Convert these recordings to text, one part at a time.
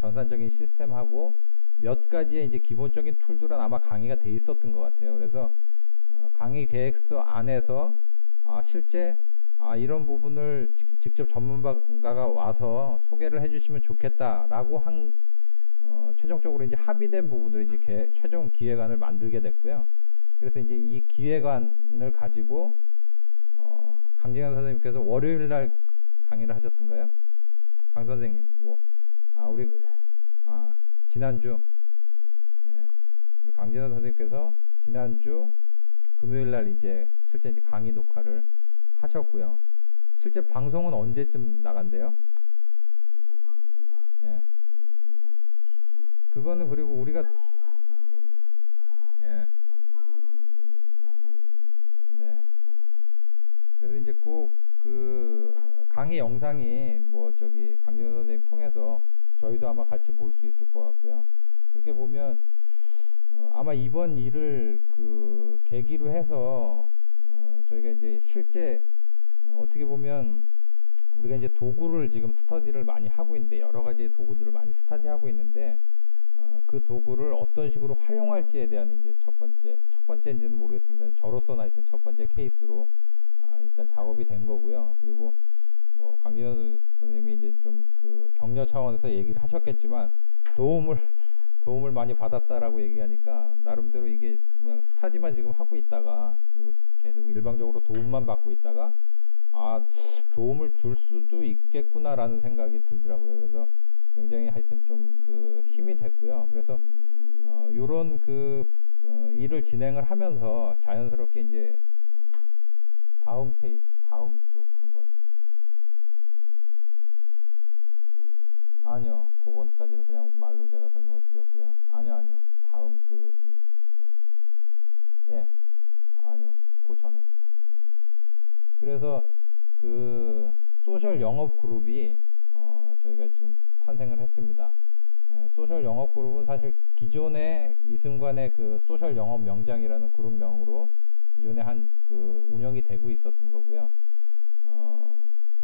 전산적인 시스템하고 몇 가지의 이제 기본적인 툴들은 아마 강의가 돼 있었던 것 같아요. 그래서 강의 계획서 안에서 실제 이런 부분을 직접 전문가가 와서 소개를 해주시면 좋겠다라고 한 최종적으로 이제 합의된 부분을 이제 최종 기획안을 만들게 됐고요. 그래서 이제 이 기획안을 가지고 강진현 선생님께서 월요일 날 강의를 하셨던가요? 강 선생님, 우리 지난주, 예, 우리 강진현 선생님께서 지난주 금요일 날 이제 실제 이제 강의 녹화를 하셨고요. 실제 방송은 언제쯤 나간대요? 예. 그거는 그리고 우리가 예. 네. 그래서 이제 그 강의 영상이 뭐 저기 강진호 선생님 통해서 저희도 아마 같이 볼 수 있을 것 같고요. 그렇게 보면 아마 이번 일을 그 계기로 해서 저희가 이제 실제 어떻게 보면 우리가 이제 도구를 지금 스터디를 많이 하고 있는데 여러 가지 도구들을 많이 스터디하고 있는데 그 도구를 어떤 식으로 활용할지에 대한 이제 첫 번째인지는 모르겠습니다. 저로서나 하여튼 첫 번째 케이스로 일단 작업이 된 거고요. 그리고 뭐 강진호 선생님이 이제 좀 그 격려 차원에서 얘기를 하셨겠지만 도움을 많이 받았다라고 얘기하니까 나름대로 이게 그냥 스터디만 지금 하고 있다가 그리고 계속 일방적으로 도움만 받고 있다가 도움을 줄 수도 있겠구나라는 생각이 들더라고요. 그래서 굉장히 하여튼 좀 그 힘이 됐고요. 그래서 요런 일을 진행을 하면서 자연스럽게 이제 다음 쪽 한번. 아니요, 그거까지는 그냥 말로 제가 설명을 드렸고요. 아니요, 다음 아니요, 그 전에. 예. 그래서 그 소셜 영업 그룹이 저희가 지금 탄생을 했습니다. 소셜 영업 그룹은 사실 기존의 이승관의 그 소셜 영업 명장이라는 그룹명으로 기존에 그 운영이 되고 있었던 거고요.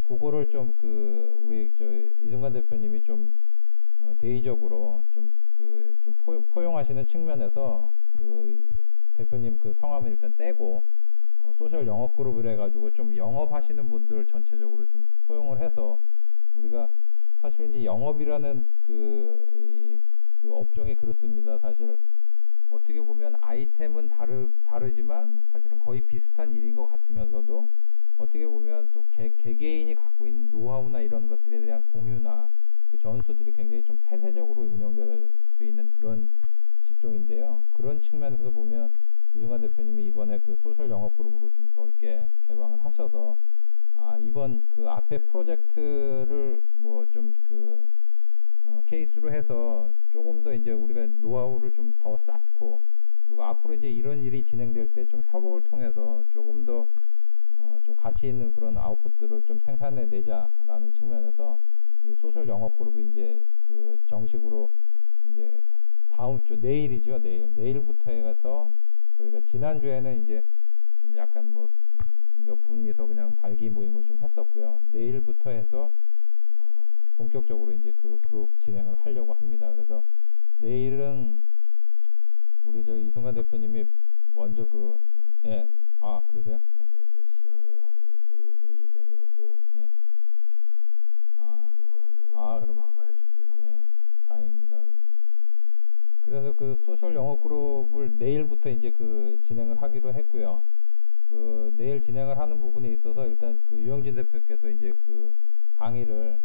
그거를 좀 우리 이승관 대표님이 좀 대의적으로 좀 포용하시는 측면에서 대표님 그 성함을 일단 떼고 소셜 영업 그룹을 해가지고 좀 영업하시는 분들 전체적으로 좀 포용을 해서 우리가 사실 이제 영업이라는 그 업종이 그렇습니다. 사실 어떻게 보면 아이템은 다르지만 사실은 거의 비슷한 일인 것 같으면서도 어떻게 보면 또 개개인이 갖고 있는 노하우나 이런 것들에 대한 공유나 그 전수들이 굉장히 좀 폐쇄적으로 운영될 수 있는 그런 직종인데요. 그런 측면에서 보면 이승관 대표님이 이번에 그 소셜 영업 그룹으로 좀 넓게 개방을 하셔서 이번 그 앞에 프로젝트를 뭐 좀 케이스로 해서 조금 더 이제 우리가 노하우를 좀 더 쌓고 그리고 앞으로 이제 이런 일이 진행될 때 좀 협업을 통해서 조금 더 좀 가치 있는 그런 아웃풋들을 좀 생산해 내자라는 측면에서 이 소셜 영업 그룹이 이제 그 정식으로 이제 다음 주 내일이죠. 내일부터 해서 저희가 지난주에는 이제 좀 약간 뭐 몇 분이서 그냥 발기 모임을 좀 했었고요. 내일부터 해서 본격적으로 이제 그 그룹 진행을 하려고 합니다. 그래서 내일은 우리 이승관 대표님이 먼저 그러세요? 시간을 앞으로 오후 3시 땡겨놓고 그러면 다행입니다. 그래서 그 소셜 영업 그룹을 내일부터 이제 그 진행을 하기로 했고요. 그 내일 진행을 하는 부분에 있어서 일단 그 유영진 대표께서 이제 그 강의를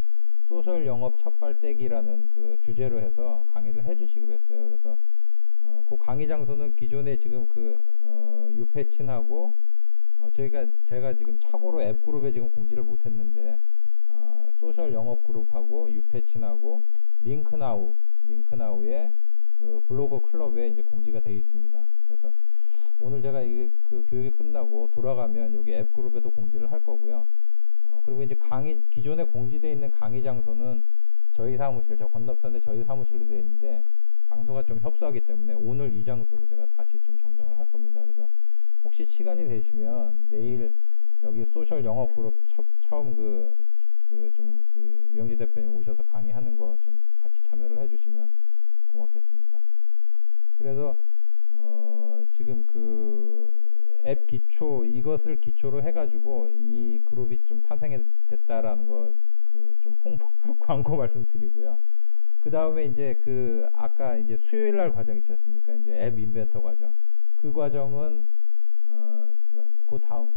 소셜 영업 첫발떼기라는 그 주제로 해서 강의를 해주시기로 했어요. 그래서 그 강의 장소는 기존에 지금 유패친하고 제가 지금 착오로 앱 그룹에 지금 공지를 못했는데 소셜 영업 그룹하고 유패친하고 링크나우의 그 블로그 클럽에 이제 공지가 되어 있습니다. 그래서 오늘 제가 그 교육이 끝나고 돌아가면 여기 앱 그룹에도 공지를 할 거고요. 그리고 이제 기존에 공지되어 있는 강의 장소는 저희 사무실, 저 건너편에 저희 사무실로 되어 있는데 장소가 좀 협소하기 때문에 오늘 이 장소로 제가 다시 좀 정정을 할 겁니다. 그래서 혹시 시간이 되시면 내일 여기 소셜 영업 그룹 처음 유영진 대표님 오셔서 강의하는 거 좀 같이 참여를 고맙겠습니다. 그래서 지금 그 앱 기초 이것을 기초로 해가지고 이 그룹이 좀 탄생이 됐다라는 거 그 좀 홍보 광고 말씀드리고요. 그 다음에 이제 그 아까 이제 수요일 날 과정 있지 않습니까? 이제 앱 인벤터 과정. 그 과정은 제가 그 다음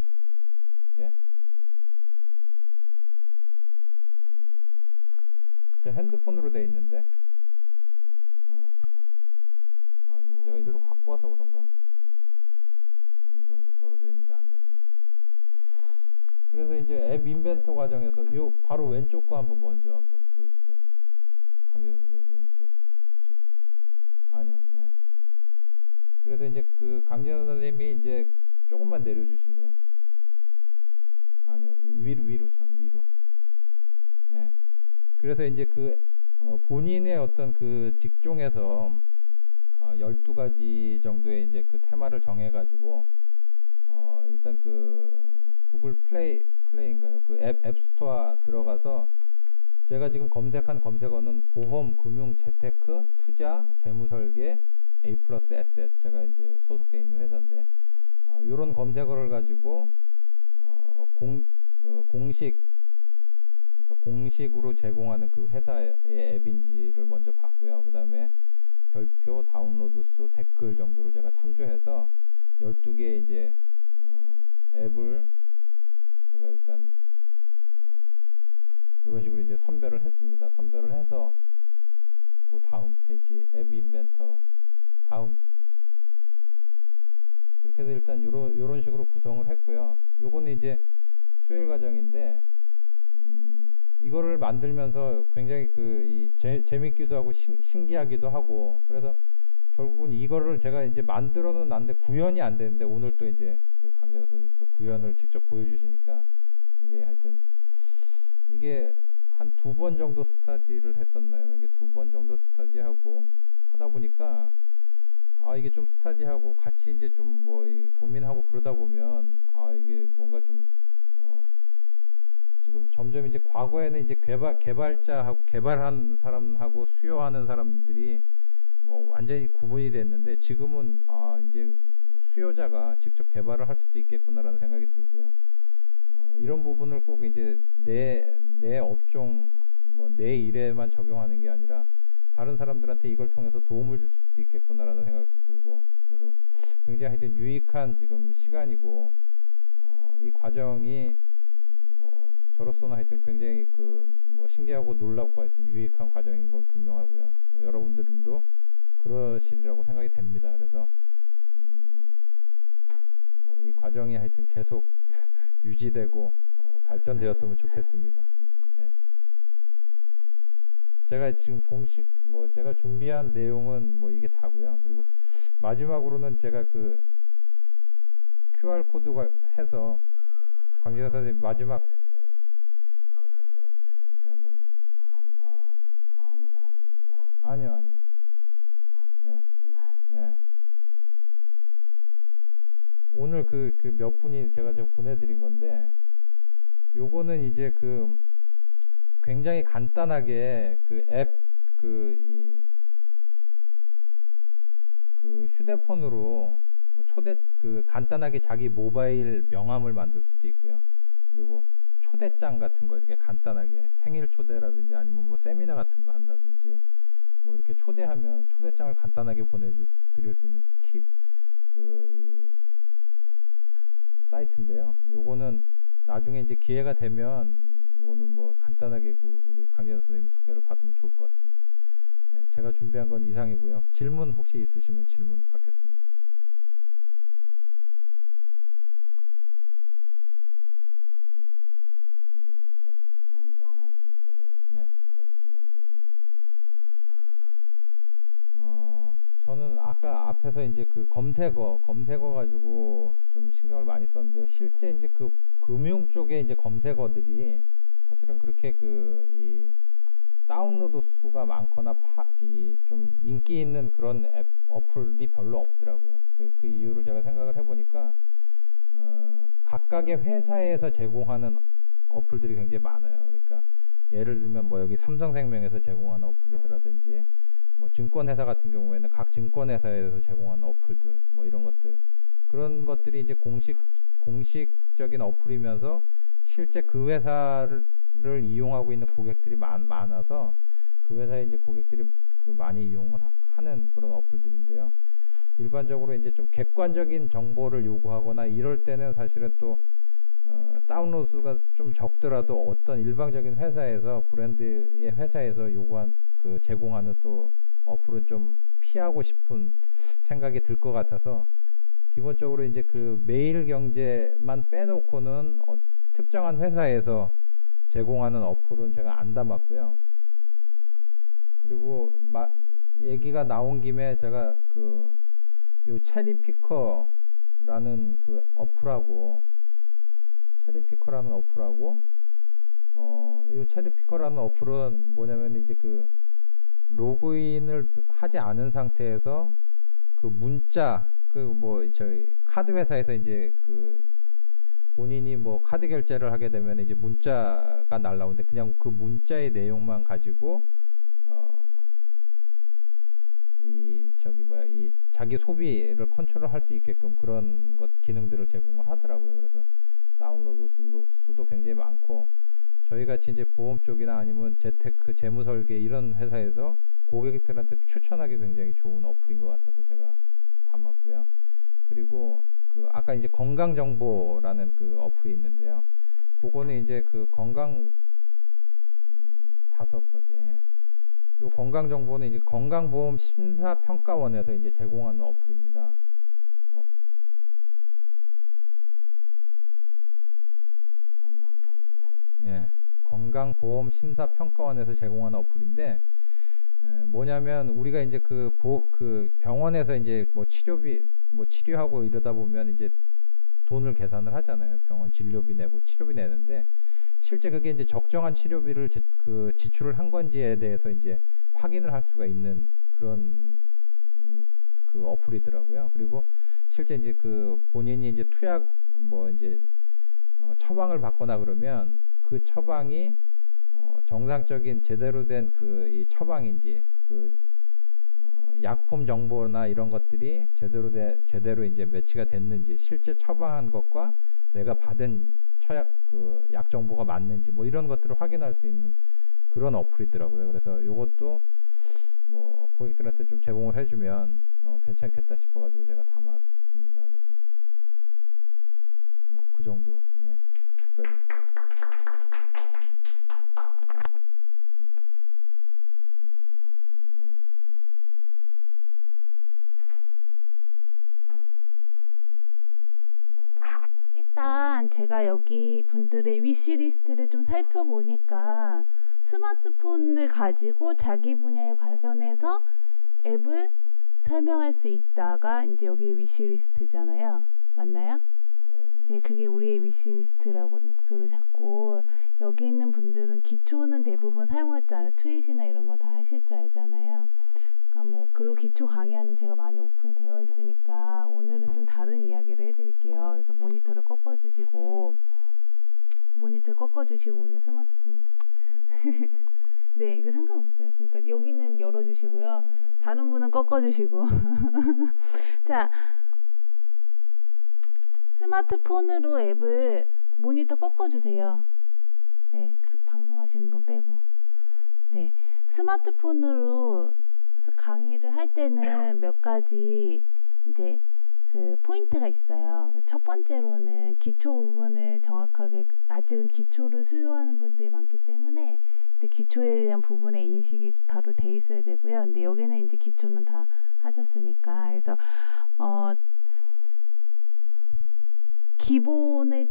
예? 제 핸드폰으로 돼 있는데 내가 이리로 갖고 와서 그런가? 이 정도 떨어져 있는데 안 되나? 그래서 이제 앱 인벤터 과정에서 요 바로 왼쪽 거 한번 먼저 한번 보여주세요. 강재현 선생님 왼쪽. 아니요. 예. 그래서 이제 그 강재현 선생님이 이제 조금만 내려주실래요? 아니요. 위로 참 위로. 예. 그래서 이제 그 본인의 어떤 그 직종에서 12가지 정도의 이제 그 테마를 정해가지고 일단 그 구글 플레이인가요? 그 앱스토어 들어가서 제가 지금 검색한 검색어는 보험, 금융, 재테크, 투자, 재무설계, A 플러스 에셋. 제가 이제 소속돼 있는 회사인데 이런 검색어를 가지고 공식 그러니까 공식으로 제공하는 그 회사의 앱인지를 먼저 봤고요. 그 다음에 별표, 다운로드 수, 댓글 정도를 제가 참조해서 12개의 이제 앱을 제가 일단 이런 식으로 이제 선별을 했습니다. 선별을 해서 그 다음 페이지 앱 인벤터 다음 이렇게 해서 일단 요런 식으로 구성을 했고요. 요거는 이제 수요일 과정인데 이거를 만들면서 굉장히 재밌기도 하고 신기하기도 하고 그래서 결국은 이거를 제가 이제 만들어는 놨는데 구현이 안 되는데 오늘 또 이제 강재현 선생님 또 구현을 직접 보여주시니까 굉장히 하여튼 이게 한 2번 정도 스터디를 했었나요? 이게 2번 정도 스터디하고 하다 보니까 이게 좀 스터디하고 같이 이제 좀 뭐 고민하고 그러다 보면 이게 뭔가 좀 지금 점점 이제 과거에는 이제 개발자하고 개발한 사람하고 수요하는 사람들이 뭐 완전히 구분이 됐는데 지금은 이제 수요자가 직접 개발을 할 수도 있겠구나라는 생각이 들고요. 이런 부분을 꼭 이제 내 업종 뭐 내 일에만 적용하는 게 아니라 다른 사람들한테 이걸 통해서 도움을 줄 수도 있겠구나라는 생각도 들고 그래서 굉장히 하여튼 유익한 지금 시간이고 이 과정이 저로서는 하여튼 굉장히 뭐 신기하고 놀랍고 하여튼 유익한 과정인 건 분명하고요. 여러분들도 그러시리라고 생각이 됩니다. 그래서 뭐 이 과정이 하여튼 계속 유지되고 발전되었으면 좋겠습니다. 예. 제가 지금 공식 뭐 제가 준비한 내용은 뭐 이게 다고요. 그리고 마지막으로는 제가 그 QR 코드 해서 강진호 선생님 마지막 아니요. 예. 예. 오늘 그 몇 분이 제가 보내드린 건데, 요거는 이제 굉장히 간단하게 휴대폰으로 간단하게 자기 모바일 명함을 만들 수도 있고요. 그리고 초대장 같은 거 이렇게 간단하게 생일 초대라든지 아니면 뭐 세미나 같은 거 한다든지 뭐 이렇게 초대하면 초대장을 간단하게 보내드릴 수 있는 이 사이트인데요. 요거는 나중에 이제 기회가 되면 요거는 뭐 간단하게 우리 강재현 선생님 소개를 받으면 좋을 것 같습니다. 네, 제가 준비한 건 이상이고요. 질문 혹시 있으시면 질문 받겠습니다. 저는 아까 앞에서 이제 검색어 가지고 좀 신경을 많이 썼는데요. 실제 이제 금융 쪽에 이제 검색어들이 사실은 그렇게 이 다운로드 수가 많거나 좀 인기 있는 그런 앱 어플이 별로 없더라고요. 그 이유를 제가 생각을 해보니까 각각의 회사에서 제공하는 어플들이 굉장히 많아요. 그러니까 예를 들면 뭐 여기 삼성생명에서 제공하는 어플이라든지 뭐 뭐 증권회사 같은 경우에는 각 증권회사에서 제공하는 어플들 뭐 이런 것들 그런 것들이 이제 공식적인 어플이면서 실제 그 회사를 이용하고 있는 고객들이 많아서 그 회사에 이제 고객들이 그 많이 이용을 하는 그런 어플들인데요. 일반적으로 이제 좀 객관적인 정보를 요구하거나 이럴 때는 사실은 또 다운로드 수가 좀 적더라도 어떤 일방적인 회사에서 브랜드의 회사에서 요구한 그 제공하는 또 어플은 좀 피하고 싶은 생각이 들 것 같아서 기본적으로 이제 그 매일 경제만 빼놓고는 특정한 회사에서 제공하는 어플은 제가 안 담았고요. 그리고 얘기가 나온 김에 제가 그 요 체리피커라는 그 어플하고 요 체리피커라는 어플은 뭐냐면 이제 그 로그인을 하지 않은 상태에서 그 문자 그 뭐 저희 카드 회사에서 이제 그 본인이 뭐 카드 결제를 하게 되면 이제 문자가 날라오는데 그냥 그 문자의 내용만 가지고 이 자기 소비를 컨트롤할 수 있게끔 그런 것 기능들을 제공을 하더라고요. 그래서 다운로드 수도 굉장히 많고 저희 같이 이제 보험 쪽이나 아니면 재테크, 재무설계 이런 회사에서 고객들한테 추천하기 굉장히 좋은 어플인 것 같아서 제가 담았고요. 그리고 그 아까 이제 건강정보라는 그 어플이 있는데요. 그거는 이제 그 건강 5번째. 요 건강정보는 이제 건강보험 심사평가원에서 이제 제공하는 어플입니다. 예, 건강보험 심사평가원에서 제공하는 어플인데 뭐냐면 우리가 이제 그 병원에서 이제 뭐 치료비 뭐 치료하고 이러다 보면 이제 돈을 계산을 하잖아요. 병원 진료비 내고 치료비 내는데 실제 그게 이제 적정한 치료비를 지출을 한 건지에 대해서 이제 확인을 할 수가 있는 그런 그 어플이더라고요. 그리고 실제 이제 그 본인이 이제 투약 뭐 이제 처방을 받거나 그러면 그 처방이 정상적인 제대로 된 그 이 처방인지 약품 정보나 이런 것들이 제대로 이제 매치가 됐는지 실제 처방한 것과 내가 받은 약 정보가 맞는지 뭐 이런 것들을 확인할 수 있는 그런 어플이더라고요. 그래서 요것도 뭐 고객들한테 좀 제공을 해주면 괜찮겠다 싶어가지고 제가 담았습니다. 그래서 뭐 그 정도. 예, 특별히. 일단 제가 여기 분들의 위시리스트를 좀 살펴보니까 스마트폰을 가지고 자기 분야에 관련해서 앱을 설명할 수 있다가 이제 여기 위시리스트잖아요. 맞나요? 네, 그게 우리의 위시리스트라고 목표를 잡고 여기 있는 분들은 기초는 대부분 사용하지 않아요. 트윗이나 이런 거 다 하실 줄 알잖아요. 그러니까 뭐 그리고 기초 강의하는 제가 많이 오픈이 되어 있으니까 오늘은 좀 다른 이야기를 해드릴게요. 그래서 모니터를 꺾어주시고 우리 스마트폰 네, 이거 상관없어요. 그러니까 여기는 열어주시고요. 다른 분은 꺾어주시고 자, 스마트폰으로 앱을 모니터 꺾어주세요. 네, 방송하시는 분 빼고. 네, 스마트폰으로 강의를 할 때는 몇 가지 이제 그 포인트가 있어요. 첫 번째로는 기초 부분을 정확하게 아직은 기초를 수요하는 분들이 많기 때문에 이제 기초에 대한 부분의 인식이 바로 돼 있어야 되고요. 근데 여기는 이제 기초는 다 하셨으니까 그래서 기본의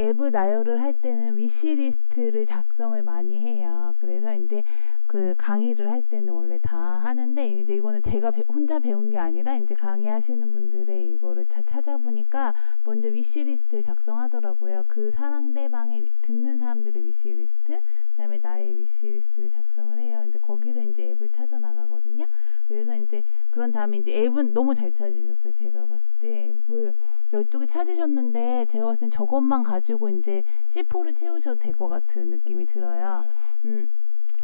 앱을 나열을 할 때는 위시리스트를 작성을 많이 해요. 그래서 이제 그 강의를 할 때는 원래 다 하는데 이제 이거는 제가 혼자 배운 게 아니라 이제 강의하시는 분들의 이거를 찾아보니까 먼저 위시리스트를 작성하더라고요. 그 상대방의 듣는 사람들의 위시리스트, 그다음에 나의 위시리스트를 작성을 해요. 근데 거기서 이제 앱을 찾아 나가거든요. 그래서 이제 그런 다음에 이제 앱은 너무 잘 찾으셨어요. 제가 봤을 때 앱을 12개 찾으셨는데 제가 봤을 땐 저것만 가지고 이제 C4를 채우셔도 될 것 같은 느낌이 들어요.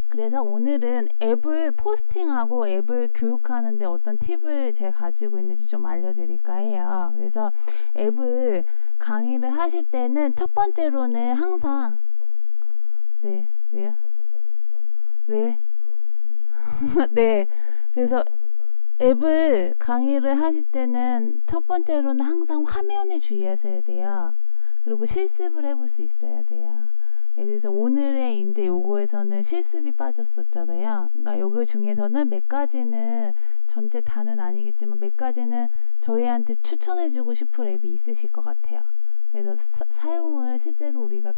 그래서 오늘은 앱을 포스팅하고 앱을 교육하는데 어떤 팁을 제가 가지고 있는지 좀 알려드릴까 해요. 그래서 앱을 강의를 하실 때는 첫 번째로는 항상 네, 왜요? 왜? 네. 그래서 앱을 강의를 하실 때는 첫 번째로는 항상 화면에 주의하셔야 돼요. 그리고 실습을 해볼 수 있어야 돼요. 예, 그래서 오늘의 이제 요거에서는 실습이 빠졌었잖아요. 그러니까 요거 중에서는 몇 가지는 전체 다는 아니겠지만 몇 가지는 저희한테 추천해주고 싶은 앱이 있으실 것 같아요. 그래서 사용을 실제로 우리가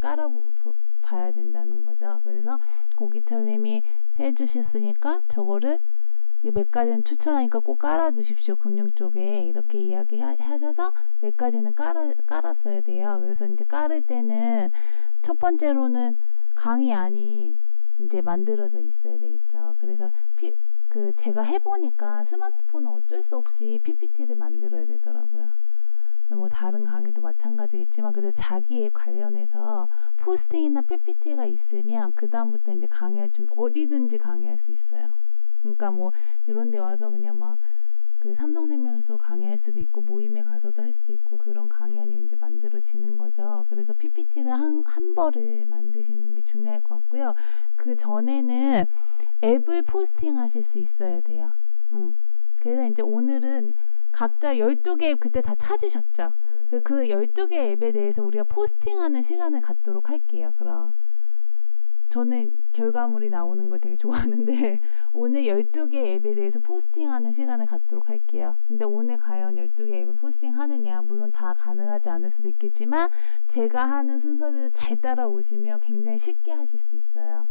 봐야 된다는 거죠. 그래서 고기철님이 해주셨으니까 저거를 이 몇 가지는 추천하니까 꼭 깔아두십시오. 금융 쪽에 이렇게 이야기하셔서 몇 가지는 깔았어야 돼요. 그래서 이제 깔을 때는 첫 번째로는 강의안이 이제 만들어져 있어야 되겠죠. 그래서 제가 해보니까 스마트폰은 어쩔 수 없이 PPT를 만들어야 되더라고요. 뭐 다른 강의도 마찬가지겠지만 그래도 자기에 관련해서 포스팅이나 PPT가 있으면 그 다음부터 이제 강의를 좀 어디든지 강의할 수 있어요. 그러니까 뭐 이런 데 와서 그냥 막 그 삼성생명에서 강의할 수도 있고 모임에 가서도 할 수 있고 그런 강의안이 이제 만들어지는 거죠. 그래서 PPT를 한 벌을 만드시는 게 중요할 것 같고요. 그 전에는 앱을 포스팅하실 수 있어야 돼요. 그래서 이제 오늘은 각자 12개 앱 그때 다 찾으셨죠? 그 12개 앱에 대해서 우리가 포스팅하는 시간을 갖도록 할게요. 그럼 저는 결과물이 나오는 걸 되게 좋아하는데 오늘 12개 앱에 대해서 포스팅하는 시간을 갖도록 할게요. 근데 오늘 과연 12개 앱을 포스팅하느냐, 물론 다 가능하지 않을 수도 있겠지만 제가 하는 순서를 잘 따라오시면 굉장히 쉽게 하실 수 있어요.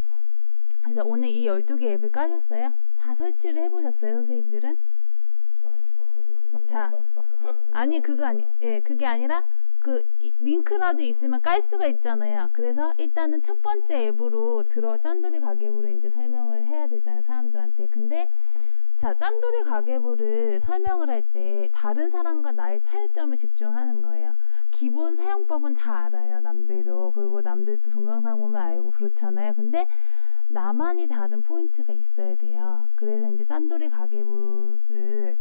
그래서 오늘 이 12개 앱을 까셨어요? 다 설치를 해보셨어요, 선생님들은? 자, 아니 그게 아니라 그 링크라도 있으면 깔 수가 있잖아요. 그래서 일단은 첫 번째 앱으로 짠돌이 가계부를 이제 설명을 해야 되잖아요, 사람들한테. 근데 자, 짠돌이 가계부를 설명을 할 때 다른 사람과 나의 차이점을 집중하는 거예요. 기본 사용법은 다 알아요, 남들도. 그리고 남들도 동영상 보면 알고 그렇잖아요. 근데 나만이 다른 포인트가 있어야 돼요. 그래서 이제 짠돌이 가계부를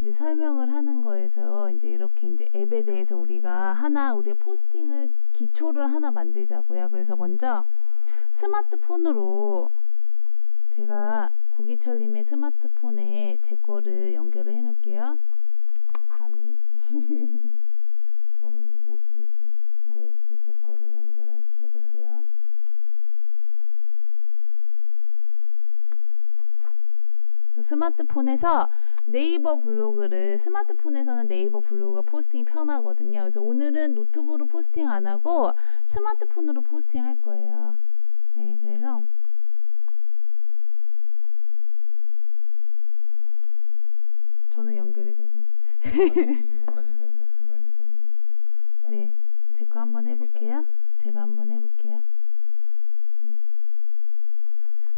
이제 설명을 하는 거에서 이제 이렇게 이제 앱에 대해서 우리가 포스팅을 기초를 하나 만들자고요. 그래서 먼저 스마트폰으로 제가 고기철님의 스마트폰에 제 거를 연결을 해놓을게요. 감히. 저는 이거 못 쓰고 있어요. 네, 제 거를 연결해볼게요. 스마트폰에서 스마트폰에서는 네이버 블로그가 포스팅이 편하거든요. 그래서 오늘은 노트북으로 포스팅 안 하고 스마트폰으로 포스팅 할 거예요. 네, 그래서 저는 연결이 되고. 이거까지는 되는데 화면이 저는 네, 제가 한번 해볼게요. 네.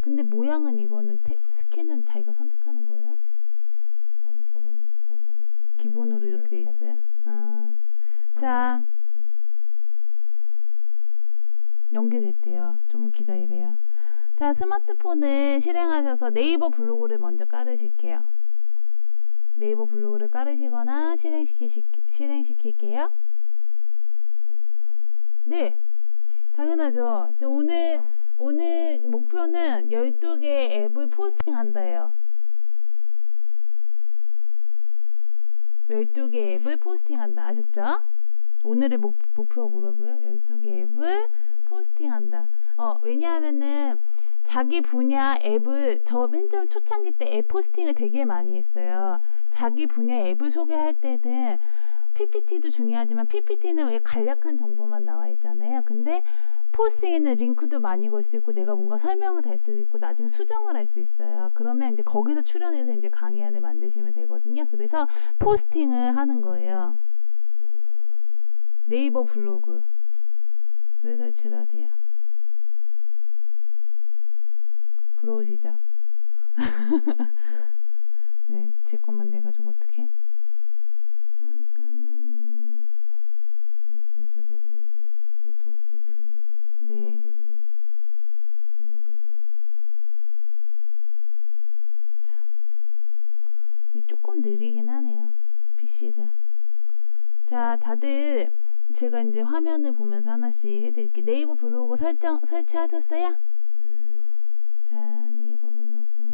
근데 모양은 이거는 스캔은 자기가 선택하는 거예요? 아니 저는 그걸 모르겠어요. 기본으로 이렇게 돼 있어요? 자, 연결됐대요. 좀 기다리래요. 자, 스마트폰을 실행하셔서 네이버 블로그를 먼저 깔으실게요. 네이버 블로그를 깔으시거나 실행시킬게요. 네, 당연하죠. 오늘 목표는 12개 앱을 포스팅한다예요. 12개 앱을 포스팅한다. 아셨죠? 오늘의 목표가 뭐라고요? 12개 앱을 포스팅한다. 왜냐하면은 자기 분야 앱을 저 맨 처음 초창기 때 앱 포스팅을 되게 많이 했어요. 자기 분야 앱을 소개할 때는 PPT도 중요하지만 PPT는 왜 간략한 정보만 나와 있잖아요. 근데 포스팅에는 링크도 많이 걸 수 있고 내가 뭔가 설명을 할 수도 있고 나중에 수정을 할 수 있어요. 그러면 이제 거기서 출연해서 이제 강의안을 만드시면 되거든요. 그래서 포스팅을 하는 거예요. 네이버 블로그. 그래서 설치를 하세요. 부러우시죠? 네, 제 것만 내가지고 어떡해? 잠깐만요. 총체적으로 이게 노트북도 느린데다가 네. 이것도 지금 모델이라 조금 느리긴 하네요. PC가. 자, 다들 제가 이제 화면을 보면서 하나씩 해드릴게요. 네이버 블로그 설치하셨어요? 자, 네이버 블로그.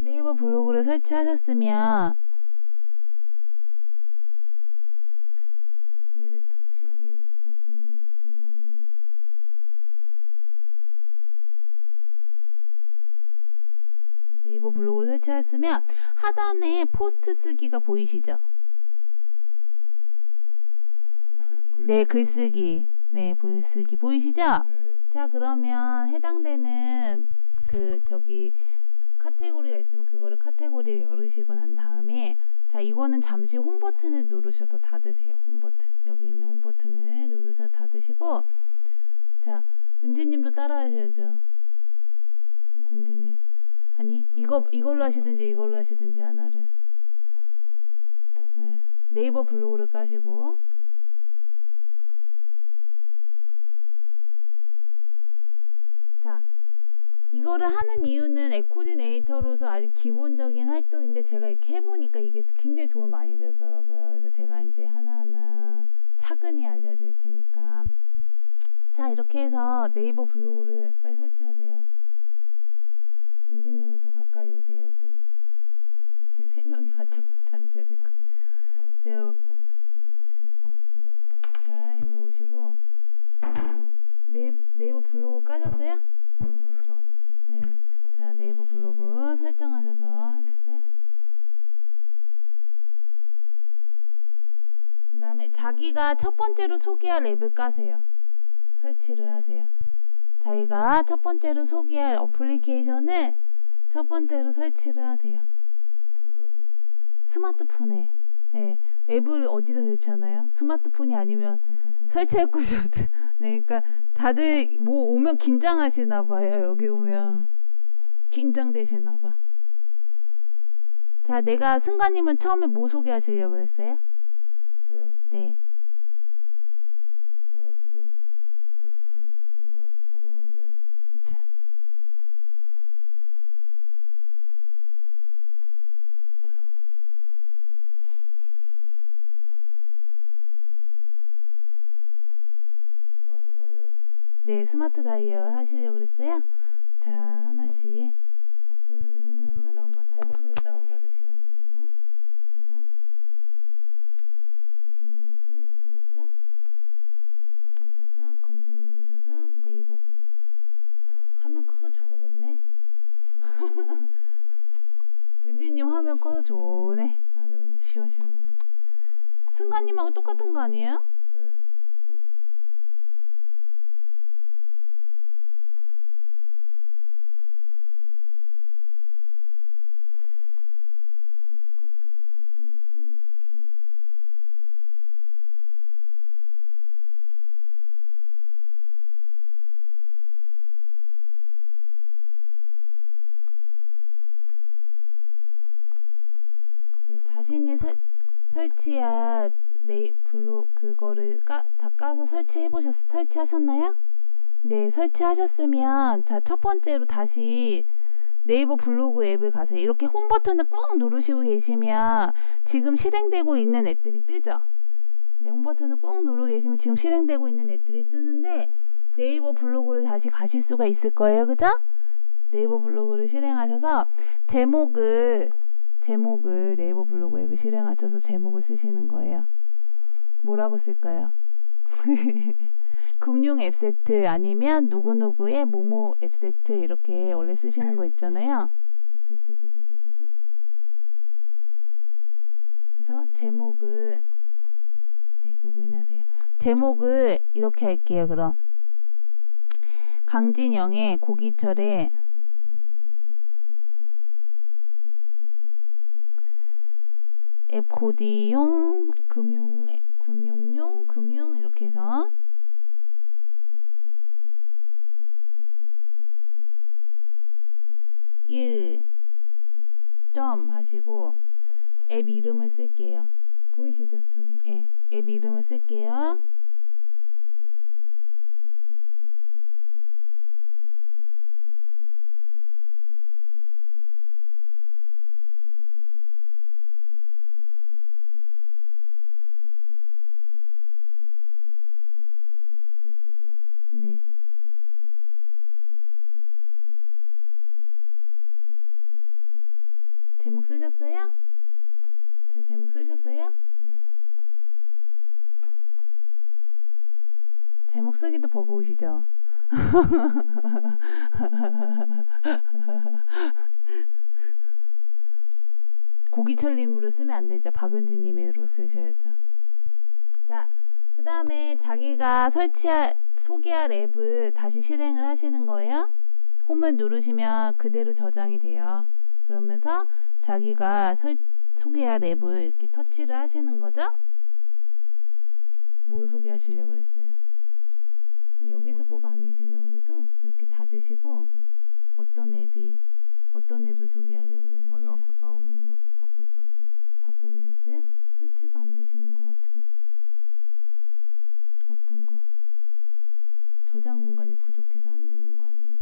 네이버 블로그를 설치하셨으면 얘를 네이버 블로그를 설치하셨으면 하단에 포스트 쓰기가 보이시죠? 네, 글쓰기. 네, 글쓰기 보이시죠? 자, 그러면 해당되는 카테고리가 있으면 그거를 카테고리를 열으시고 난 다음에, 자, 이거는 잠시 홈 버튼을 누르셔서 닫으세요. 홈 버튼. 여기 있는 홈 버튼을 누르셔서 닫으시고, 자, 은지님도 따라 하셔야죠. 은지님. 아니, 이걸로 하시든지 이걸로 하시든지 하나를. 네. 네이버 블로그를 까시고, 자, 이거를 하는 이유는 앱코디네이터로서 아주 기본적인 활동인데, 제가 이렇게 해보니까 이게 굉장히 도움이 많이 되더라고요. 그래서 제가 이제 하나하나 차근히 알려드릴 테니까. 자, 이렇게 해서 네이버 블로그를 빨리 설치하세요. 은지님은 더 가까이 오세요. 좀. 세 명이 바짝 앉아야 될 것 같아요. 자, 여기 오시고. 네이버 블로그 까셨어요? 네. 자, 네이버 블로그 설정하셔서 하셨어요? 그 다음에 자기가 첫 번째로 소개할 앱을 까세요. 설치를 하세요. 자기가 첫 번째로 소개할 어플리케이션을 첫 번째로 설치를 하세요. 스마트폰에. 네. 앱을 어디다 설치하나요? 스마트폰이 아니면 설치할 곳이 없죠. 네, 그러니까 다들 뭐 오면 긴장하시나 봐요. 여기 오면 긴장되시나 봐. 자, 내가 승관님은 처음에 뭐 소개하시려고 했어요? 저요? 네. 제가 지금 정말 가방한 게 자. 스마트 다이얼. 네, 스마트 다이얼 하시려고 그랬어요? 자, 하나씩. 어플로 다운받아요? 어플로 다운받으시면 돼요. 자, 보시면 플레이스토어 있죠? 거기다가 검색 누르셔서 네이버 블로그. 화면 커서 좋네. 은지님 화면 커서 좋네. 아주 그냥 시원시원하네. 승관님하고 똑같은 거 아니에요? 네. 잠시 껐다가 다시 한번 실행해 볼게요. 네, 자신이 설치한 그거를 다 까서 설치하셨나요? 네, 설치하셨으면, 자, 첫 번째로 다시 네이버 블로그 앱을 가세요. 이렇게 홈 버튼을 꾹 누르시고 계시면 지금 실행되고 있는 앱들이 뜨죠? 네, 홈 버튼을 꾹 누르고 계시면 지금 실행되고 있는 앱들이 뜨는데, 네이버 블로그를 다시 가실 수가 있을 거예요. 그죠? 네이버 블로그를 실행하셔서 제목을 네이버 블로그 앱을 실행하셔서 제목을 쓰시는 거예요. 뭐라고 쓸까요? 금융 앱 세트 아니면 누구누구의 모모 앱 세트 이렇게 원래 쓰시는 거 있잖아요. 글쓰기 누르셔서 그래서 제목을 로그인하세요. 제목을 이렇게 할게요. 그럼 강진영의 고기철의 앱코디용 금융용 금융 이렇게 해서 점 하시고 앱 이름을 쓸게요. 보이시죠? 저기. 예. 앱 이름을 쓸게요. 쓰셨어요? 잘 제목 쓰셨어요? 네. 제목 쓰기도 버거우시죠? 고기철님으로 쓰면 안 되죠. 박은지님으로 쓰셔야죠. 자, 그 다음에 자기가 소개할 앱을 다시 실행을 하시는 거예요. 홈을 누르시면 그대로 저장이 돼요. 그러면서 자기가 소개할 앱을 이렇게 터치를 하시는 거죠. 뭘 소개하시려고 그랬어요? 여기서 꼭 아니시려고 그래도 이렇게 닫으시고 어떤 앱을 소개하려고 그러셨어요? 아니 아까 다운로드 받고 있었는데. 받고 계셨어요? 설치가 안 되시는 것 같은데. 어떤 거? 저장 공간이 부족해서 안 되는 거 아니에요?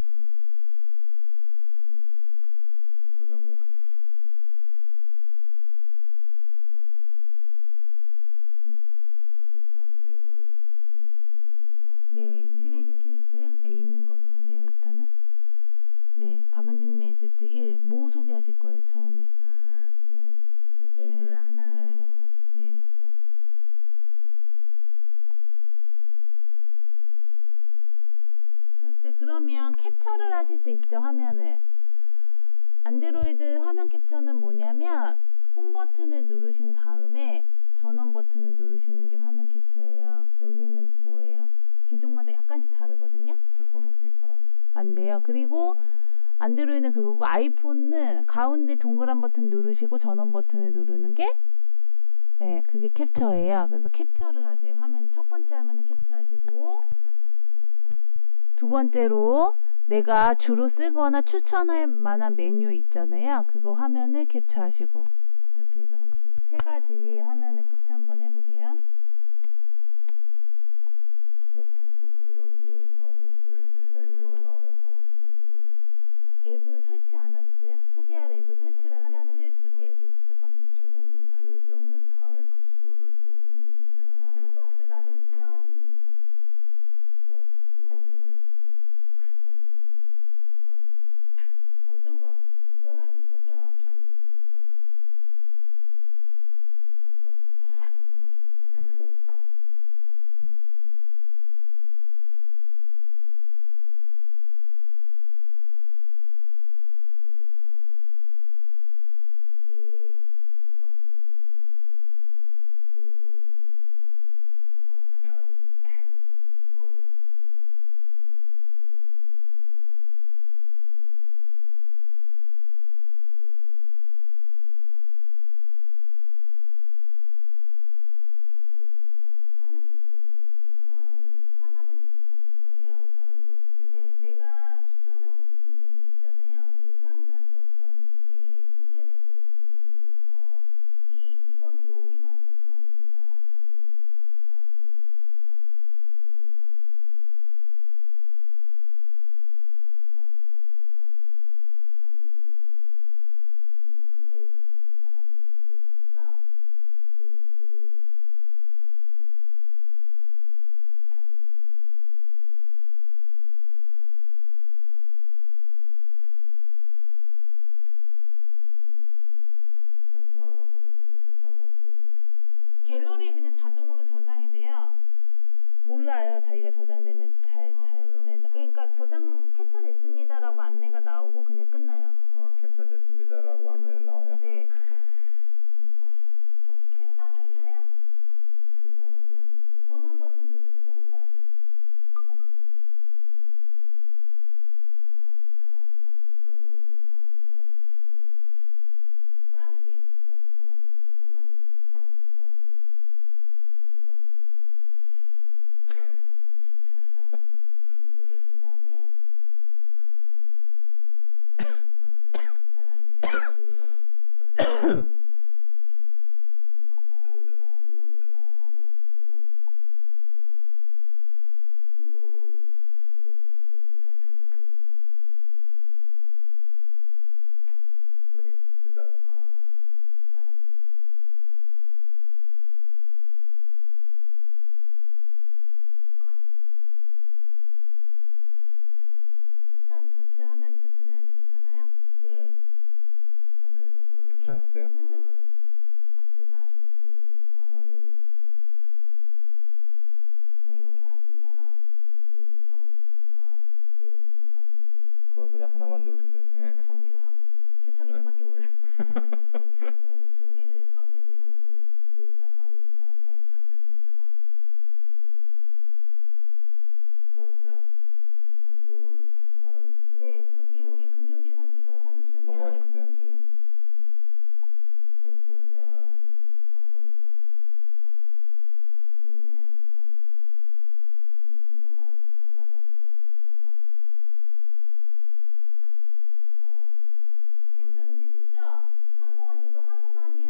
저장 공간이 부족. 네, 실행시키셨어요? 네, 있는 걸로 하세요, 일단은. 네, 박은진님의 에세트 1, 뭐 소개하실 거예요, 처음에? 아, 소개할 그 앱을 네, 하나 네, 선정을 하시는 네. 거고요. 글쎄, 그러면 캡처를 하실 수 있죠, 화면을. 안드로이드 화면 캡처는 뭐냐면 홈 버튼을 누르신 다음에 전원 버튼을 누르시는 게 화면 캡처예요. 여기는 뭐예요? 기종마다 약간씩 다르거든요. 제 폰은 그게 잘 안 돼요. 안 돼요. 그리고 안드로이드는 그거고 아이폰은 가운데 동그란 버튼 누르시고 전원 버튼을 누르는 게 네, 그게 캡처예요. 그래서 캡처를 하세요. 화면 첫 번째 화면을 캡처하시고 두 번째로 내가 주로 쓰거나 추천할 만한 메뉴 있잖아요. 그거 화면을 캡처하시고 이렇게 해서 한 세 가지 화면을 캡처 한번 해보세요. 앱을 설치 안 하셨어요? 소개할 앱을 설치를 하세요. 하나는 이렇게 했을 거예요. 쓰고 하시는 거예요. 제목이 좀 다를 경우에는 다음에 그 주소를 또 옮기면 되나요? 상관없어요. 나중에 수정하시면 되니까. 어떤 거? 그거 하실 거죠? 하나만 누르면 되네. 개척 이름밖에 몰라. 네, 그렇게 이렇게 금융계산기로 하시면 성공하셨어요? 이 기종마다 다 달라가지고 캡처가 캡처 이제 쉽죠? 한번 이거 하고 나면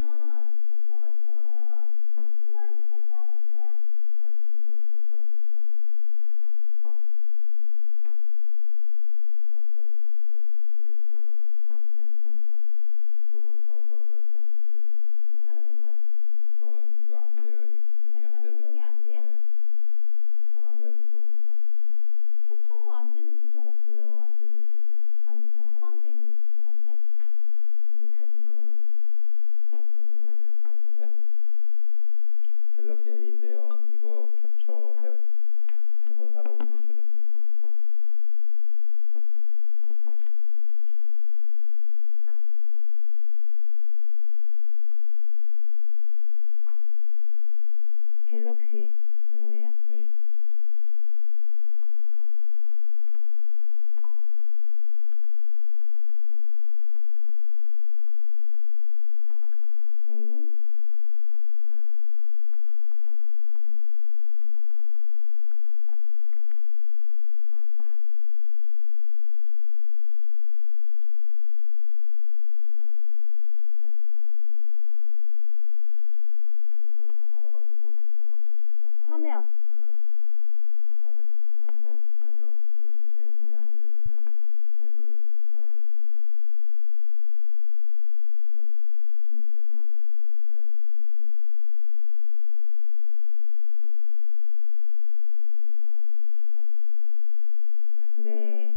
캡처가 쉬워요. 순간이도 캡처하셨어요? 이사님은 저는 이거 안 돼요. 이 기종이 안 캡처 되더라고요. 기종이 안 돼요? 캡처가 안 되는 기종 없어요. 안 되는 데는 안에 다 포함된 저건데 못 찾으시는 네? 갤럭시 A인데요. 이거 캡처 해본 사람은 못 찾았어요. 갤럭시 A. 뭐예요? A. A 화면 있어요? 네.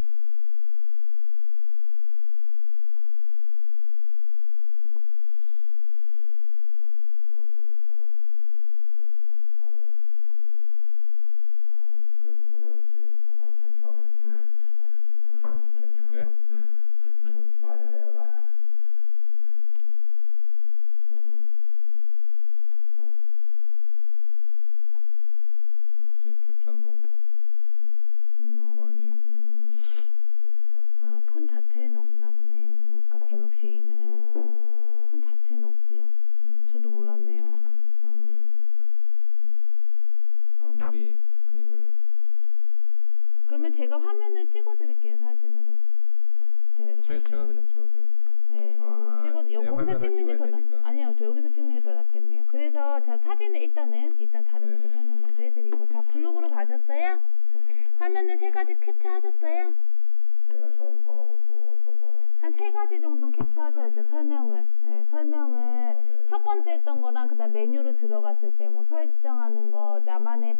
네? 갤럭시 캡처하는 방법. 그거 아니에요? 아, 폰 자체에는 없나 보네. 그러니까 갤럭시 A는 폰 자체는 없대요. 저도 몰랐네요. 이게 일단 아무리 테크닉을 그러면 제가 화면을 찍어드릴게요, 사진으로. 제가 이렇게 제가 그냥 찍어도 되는데. 네, 아, 여기서 내 거기서 화면을 찍는 게 더 찍어야 되니까? 아니요, 저 여기서 찍는 게 더 낫겠네요. 그래서 자 사진을 일단 다른 네. 것도 설명 먼저 해드리고, 자 블로그로 가셨어요? 화면을 3가지 캡처하셨어요? 한 3가지 정도는 캡처하셔야죠. 설명을. 네, 설명을 첫 번째 했던 거랑 그다음 메뉴로 들어갔을 때 뭐 설정하는 거, 나만의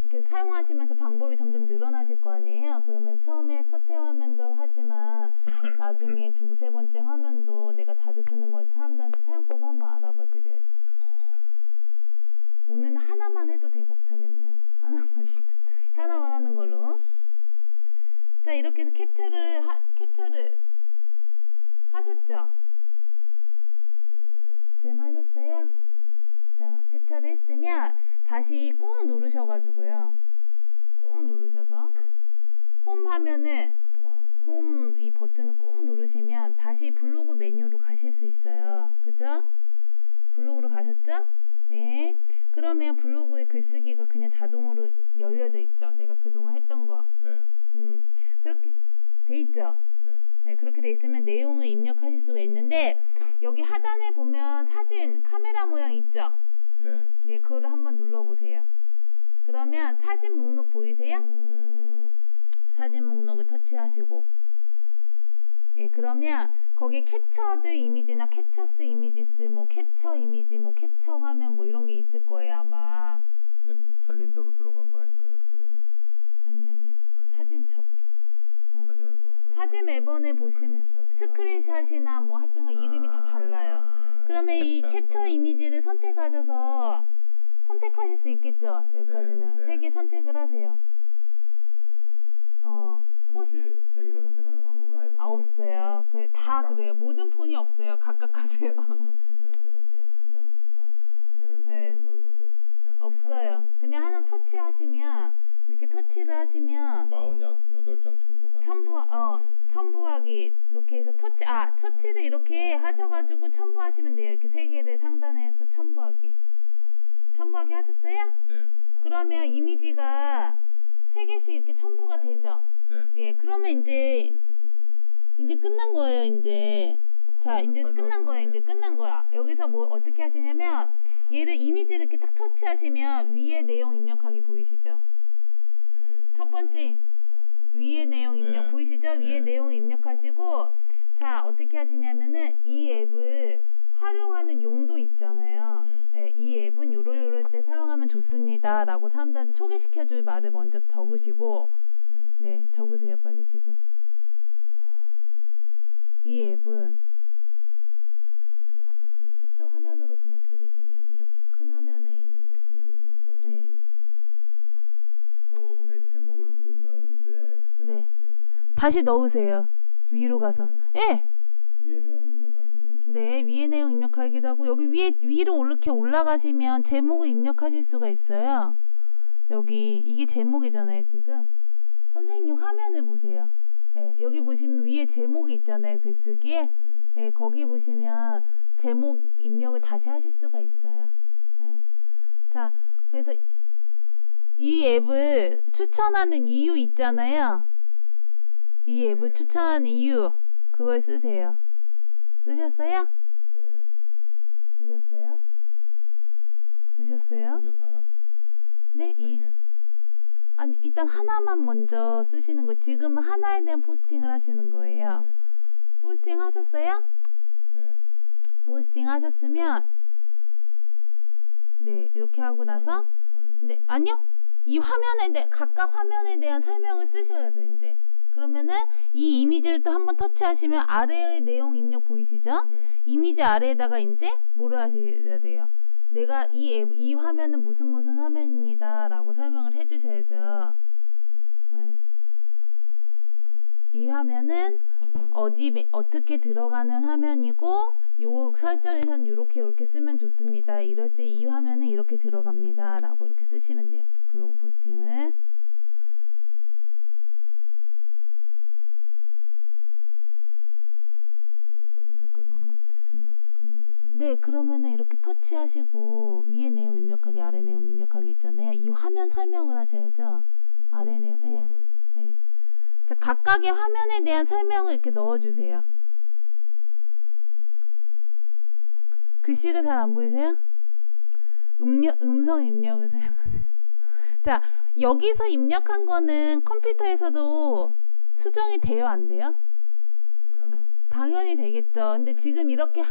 이렇게 사용하시면서 방법이 점점 늘어나실 거 아니에요. 그러면 처음에 첫 회 화면도 하지만 나중에 두세 번째 화면도 내가 자주 쓰는 거 사람들한테 사용법 한번 알아봐 드려야죠. 오늘은 하나만 해도 되게 벅차겠네요. 하나만 하는 걸로. 자, 이렇게 해서 캡처를 하셨죠? 지금 하셨어요? 자, 캡처를 했으면 다시 꾹 누르셔가지고요. 꾹 누르셔서 홈 화면을 홈 이 버튼을 꾹 누르시면 다시 블로그 메뉴로 가실 수 있어요. 그죠? 블로그로 가셨죠? 네. 그러면 블로그의 글쓰기가 그냥 자동으로 열려져 있죠. 내가 그동안 했던 거. 네. 그렇게 돼 있죠. 네. 네, 그렇게 돼 있으면 내용을 입력하실 수가 있는데 여기 하단에 보면 사진, 카메라 모양 있죠. 네. 네, 그거를 한번 눌러보세요. 그러면 사진 목록 보이세요? 네. 사진 목록을 터치하시고, 예, 그러면 거기 캡처드 이미지나 캡처스 이미지스, 뭐 캡처 이미지, 뭐 캡처 화면 뭐 이런 게 있을 거예요 아마. 근데 캘린더로 들어간 거 아닌가요? 이렇게 되면? 아니요. 아니요. 사진첩으로. 사진 앨범. 사진 앨범에 보시면 스크린샷이나 뭐 하여튼간 이름이 다 달라요. 그러면 이 캡처 이미지를 선택하셔서 선택하실 수 있겠죠. 여기까지는 네. 3개 선택을 하세요. 동시에 세 개를 선택하는 방법은 아예 없어요. 다 그래요. 모든 폰이 없어요. 각각 하세요. 네. 없어요. 그냥 하나 터치하시면 이렇게 터치를 하시면 48장 첨부하기 이렇게 해서 터치를 이렇게 하셔가지고 첨부하시면 돼요. 이렇게 세 개를 상단에서 첨부하기 하셨어요? 네. 그러면 이미지가 세 개씩 이렇게 첨부가 되죠. 네. 예, 그러면 이제 끝난 거예요. 이제 끝난 거예요. 이제 끝난 거야. 여기서 뭐 어떻게 하시냐면 얘를 이미지를 이렇게 딱 터치하시면 위에 내용 입력하기 보이시죠? 첫 번째 위에 내용 입력 네. 보이시죠? 위에 네. 내용 입력하시고 자 어떻게 하시냐면은 이 앱을 활용하는 용도 있잖아요. 네, 이 앱은 요럴 때 사용하면 좋습니다 라고 사람들한테 소개시켜줄 말을 먼저 적으시고 네 적으세요 빨리 지금. 이 앱은 근데 아까 그 캡처 화면으로 그냥 뜨게 되면 이렇게 큰 화면에 있는 걸 그냥 보는 거예요? 네. 처음에 제목을 못 넣었는데 그때는 네. 어떻게 해야 되지? 다시 넣으세요. 위로 가서. 예. 위에 내용 입력하기. 네, 위에 내용 입력하기도 하고 여기 위로 이렇게 올라가시면 제목을 입력하실 수가 있어요. 여기 이게 제목이잖아요, 지금. 선생님 화면을 보세요. 네, 여기 보시면 위에 제목이 있잖아요, 글쓰기에. 네, 거기 보시면 제목 입력을 다시 하실 수가 있어요. 네. 자, 그래서 이 앱을 추천하는 이유 있잖아요. 이 앱을 추천하는 이유 그걸 쓰세요. 쓰셨어요? 쓰셨어요? 쓰셨어요? 이게 다야? 네, 아니 일단 하나만 먼저 쓰시는 거. 지금은 하나에 대한 포스팅을 하시는 거예요. 네. 포스팅 하셨어요? 네. 포스팅 하셨으면 네 이렇게 하고 나서 네 아니요 이 화면에 각각 화면에 대한 설명을 쓰셔야죠 이제. 그러면은 이 이미지를 또 한번 터치하시면 아래의 내용 입력 보이시죠? 네. 이미지 아래에다가 이제 뭐를 하셔야 돼요? 내가 이 화면은 무슨 화면입니다 라고 설명을 해주셔야죠. 네. 이 화면은 어떻게 들어가는 화면이고 요 설정에서는 이렇게 쓰면 좋습니다. 이럴 때 이 화면은 이렇게 들어갑니다 라고 이렇게 쓰시면 돼요. 블로그 포스팅을. 네, 그러면은 이렇게 터치하시고 위에 내용 입력하기, 아래 내용 입력하기 있잖아요. 이 화면 설명을 하셔야죠. 아래 내용. 네. 네. 자, 각각의 화면에 대한 설명을 이렇게 넣어주세요. 글씨가 잘 안 보이세요? 음성 입력을 사용하세요. 자, 여기서 입력한 거는 컴퓨터에서도 수정이 돼요, 안 돼요? 당연히 되겠죠. 근데 지금 이렇게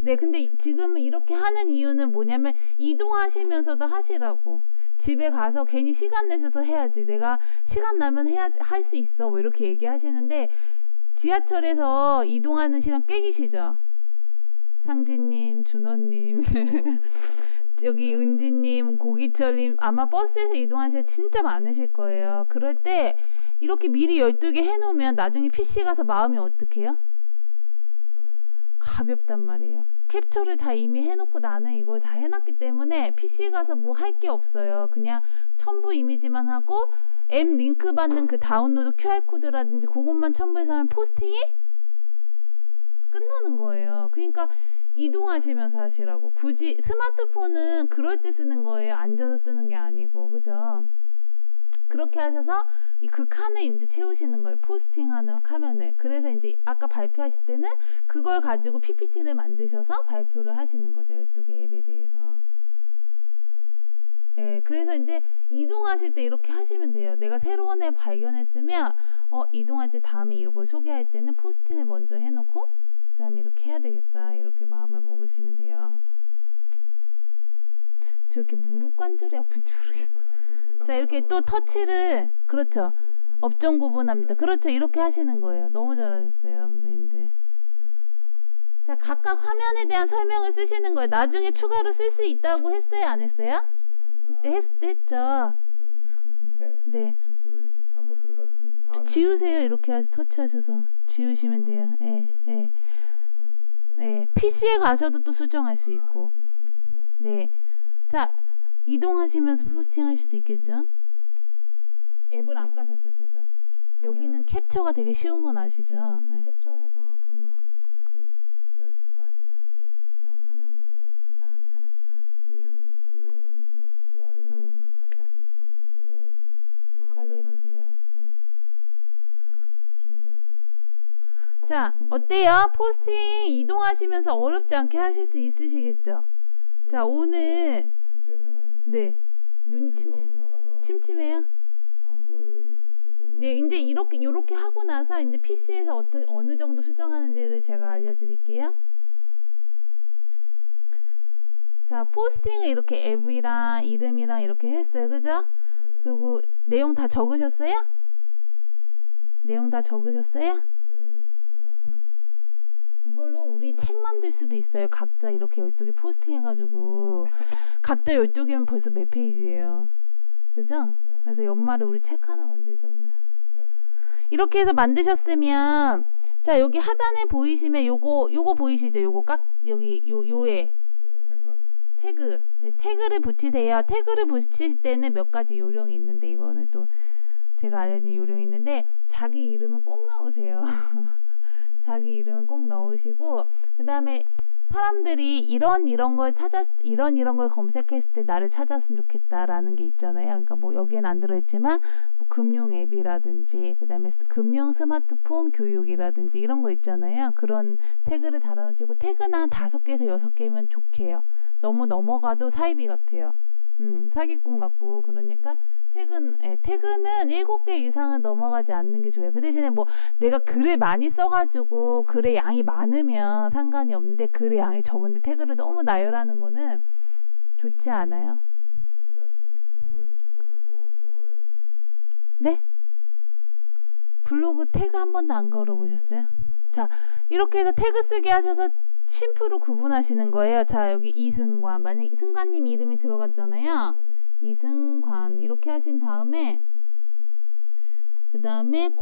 네, 근데 지금은 이렇게 하는 이유는 뭐냐면 이동하시면서도 하시라고. 집에 가서 괜히 시간 내셔서 해야지. 내가 시간 나면 할 수 있어. 뭐 이렇게 얘기하시는데 지하철에서 이동하는 시간 꽤 기시죠? 상진님, 준호님, 여기 은지님, 고기철님 아마 버스에서 이동하실 때 진짜 많으실 거예요. 그럴 때 이렇게 미리 12개 해놓으면 나중에 PC 가서 마음이 어떡해요? 가볍단 말이에요. 캡처를 다 이미 해놓고 나는 이걸 다 해놨기 때문에 PC 가서 뭐 할 게 없어요. 그냥 첨부 이미지만 하고 앱 링크 받는 그 다운로드 QR코드라든지 그것만 첨부해서 하면 포스팅이 끝나는 거예요. 그러니까 이동하시면서 하시라고. 굳이 스마트폰은 그럴 때 쓰는 거예요. 앉아서 쓰는 게 아니고. 그죠? 그렇게 하셔서 그 칸을 이제 채우시는 거예요. 포스팅하는 화면을. 그래서 이제 아까 발표하실 때는 그걸 가지고 PPT를 만드셔서 발표를 하시는 거죠. 12개 앱에 대해서. 예, 그래서 이제 이동하실 때 이렇게 하시면 돼요. 내가 새로운 앱 발견했으면 이동할 때 다음에 이걸 소개할 때는 포스팅을 먼저 해놓고 그 다음에 이렇게 해야 되겠다. 이렇게 마음을 먹으시면 돼요. 저 이렇게 무릎 관절이 아픈지 모르겠어요. 자, 이렇게 또 터치를 그렇죠. 업종 구분합니다. 그렇죠. 이렇게 하시는 거예요. 너무 잘하셨어요, 선생님들. 자, 각각 화면에 대한 설명을 쓰시는 거예요. 나중에 추가로 쓸 수 있다고 했어요, 안 했어요? 네, 했죠. 네. 실수로 이렇게 잘못 들어갔으니 지우세요. 이렇게 터치하셔서 지우시면 돼요. 예, 예. 예, PC에 가셔도 또 수정할 수 있고. 네. 자, 이동하시면서 포스팅 하실 수 있겠죠? 앱을 안 까셨죠, 지금? 여기는 캡처가 되게 쉬운 건 아시죠? 네. 캡처해서 그런 건 아니고 제가 지금 12가지를 아예 체험 화면으로 한 다음에 하나씩 소개하는 게 어떨까 해서 제가 아직 그 과제를 아직 못 끝냈고 빨리 해보세요. 네. 비밀이라고. 자, 어때요? 포스팅 이동하시면서 어렵지 않게 하실 수 있으시겠죠? 자, 오늘 네, 눈이 침침해요? 네, 이제 이렇게 하고 나서 이제 PC에서 어느 정도 수정하는지를 제가 알려드릴게요. 자, 포스팅을 이렇게 앱이랑 이름이랑 이렇게 했어요, 그죠? 그리고 내용 다 적으셨어요? 내용 다 적으셨어요? 이걸로 우리 책 만들 수도 있어요. 각자 이렇게 12개 포스팅 해가지고 각자 12개면 벌써 몇 페이지예요. 그죠? 그래서 연말에 우리 책 하나 만들자고요. 이렇게 해서 만드셨으면 자, 여기 하단에 보이시면 요거 보이시죠? 요거 여기 요에 태그. 네, 태그를 붙이세요. 태그를 붙이실 때는 몇 가지 요령이 있는데 이거는 또 제가 알려드린 요령이 있는데 자기 이름은 꼭 넣으세요. 자기 이름은 꼭 넣으시고 그다음에 사람들이 이런 걸 검색했을 때 나를 찾았으면 좋겠다라는 게 있잖아요. 그러니까 뭐 여기엔 안 들어있지만 뭐 금융 앱이라든지 그다음에 금융 스마트폰 교육이라든지 이런 거 있잖아요. 그런 태그를 달아놓으시고 태그는 한 5개에서 6개면 좋게요. 너무 넘어가도 사이비 같아요. 사기꾼 같고 그러니까 태그는 7개 이상은 넘어가지 않는 게 좋아요. 그 대신에 뭐 내가 글을 많이 써가지고 글의 양이 많으면 상관이 없는데 글의 양이 적은데 태그를 너무 나열하는 거는 좋지 않아요. 네? 블로그 태그 한 번도 안 걸어보셨어요? 자, 이렇게 해서 태그 쓰기 하셔서 심프로 구분하시는 거예요. 자, 여기 이승관. 만약에 승관님 이름이 들어갔잖아요. 이승관 이렇게 하신 다음에 그 다음에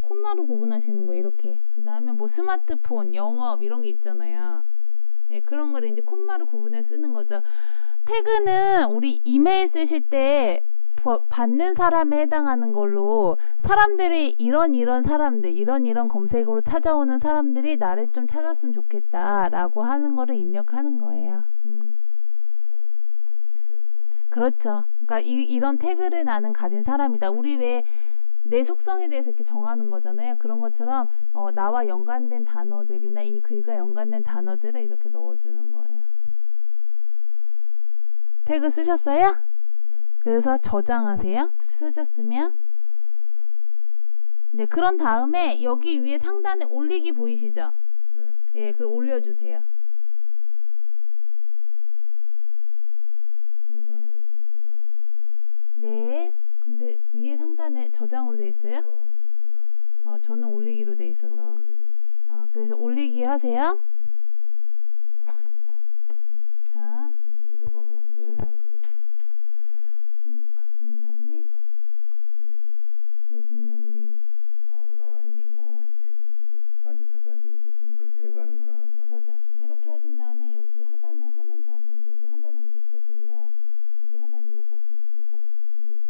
콤마로 구분하시는 거예요. 이렇게 그 다음에 뭐 스마트폰, 영업 이런 게 있잖아요. 예, 그런 거를 이제 콤마로 구분해 쓰는 거죠. 태그는 우리 이메일 쓰실 때 받는 사람에 해당하는 걸로 사람들이 이런 사람들 이런 검색어로 찾아오는 사람들이 나를 좀 찾았으면 좋겠다라고 하는 거를 입력하는 거예요. 그렇죠. 그러니까 이런 태그를 나는 가진 사람이다. 우리 왜 내 속성에 대해서 이렇게 정하는 거잖아요. 그런 것처럼 나와 연관된 단어들이나 이 글과 연관된 단어들을 이렇게 넣어주는 거예요. 태그 쓰셨어요? 네. 그래서 저장하세요. 쓰셨으면. 네, 그런 다음에 여기 위에 상단에 올리기 보이시죠? 네. 예, 그걸 올려주세요. 네. 근데 위에 상단에 저장으로 돼 있어요? 저는 올리기로 돼 있어서. 그래서 올리기 하세요. 자. 그다음에 여기 있는 올리기. 딴짓하다 앉고 무슨 태그하는 사람 저장. 이렇게 하신 다음에 여기 하단에 화면 잡은데 여기 하단에 이게 태그예요. 여기 하단에 요거 위에.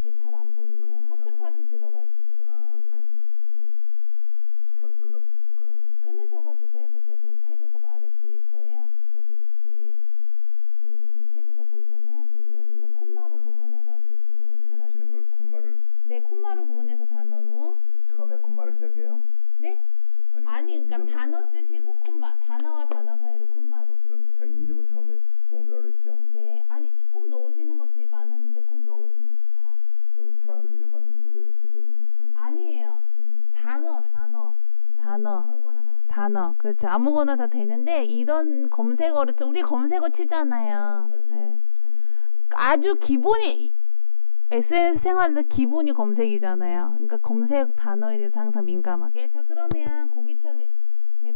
이게 잘 안 보이네요. 핫스팟이 들어가 있어서 그래요. 네. 끊으셔가지고 해보세요. 그럼 태그가 아래 보일 거예요. 여기 밑에 여기 무슨 태그가 보이잖아요. 그래서 여기서 콤마로 구분해가지고 치는 걸 콤마를. 네, 콤마로 구분해서 단어로. 처음에 콤마를 시작해요? 네? 아니 그러니까 이름. 단어 쓰시고 콤마. 단어와 단어 사이로 콤마로. 그럼 자기 이름은 처음에 꼭 넣으라고 했죠? 네, 아니 꼭 넣으시는 것도 있고 안 하는데 꼭 넣으시면 좋다. 사람들 이름 만드는 거죠? 태그는? 아니에요. 단어. 그렇죠. 아무거나 다 되는데 이런 검색어를 우리 검색어 치잖아요. 네. 아주 기본이 SNS 생활에서 기본이 검색이잖아요. 그러니까 검색 단어에 대해서 항상 민감하게. 자, 그러면 고기철의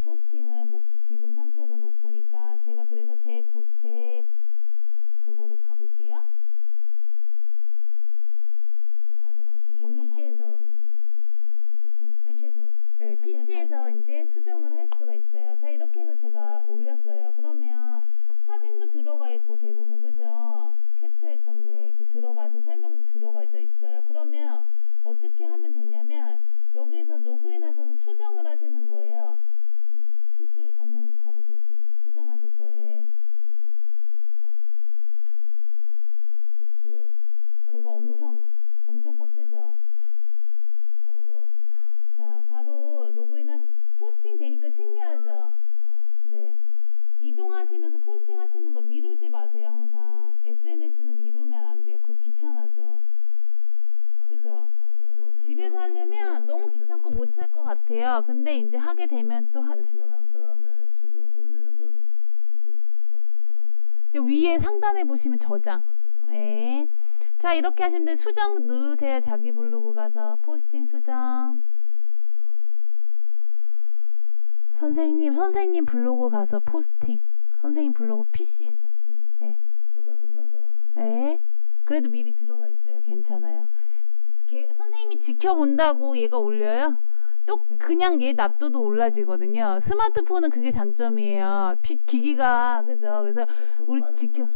포스팅은 지금 상태로는 못 보니까 제가 그래서 제 그거를 가볼게요. 나중에 얼른 PC에서 바꾸셔야 되는데. 해서 이제 수정을 할 수가 있어요. 자, 이렇게 해서 제가 올렸어요. 그러면 사진도 들어가 있고 대부분 그죠? 캡처했던 게 이렇게 들어가서 설명도 들어가져 있어요. 그러면 어떻게 하면 되냐면 여기서 로그인 하셔서 수정을 하시는 거예요. PC 얼른 가보세요. 지금 수정하실 거예요. 제가 엄청 빡세죠? 자, 바로 로그인 포스팅 되니까 신기하죠? 네. 이동하시면서 포스팅 하시는 거 미루지 마세요, 항상. SNS는 미루면 안 돼요. 그거 귀찮아져. 그죠? 집에서 하려면 너무 귀찮고 못 할 것 같아요. 근데 이제 하게 되면 또 한 다음에 최종 올리는 건 이거 스마트폰 위에 상단에 보시면 저장. 네. 자, 이렇게 하시면 돼. 수정 누르세요. 자기 블로그 가서 포스팅 수정. 선생님 블로그 가서 포스팅. 선생님 블로그 PC에서. 네. 저다 끝난 다음에. 네. 그래도 미리 들어가 있어요. 괜찮아요. 선생님이 지켜본다고 얘가 올려요? 또 그냥 얘 놔둬도 올라지거든요. 스마트폰은 그게 장점이에요. 기기가 그죠? 그래서 우리 지켜.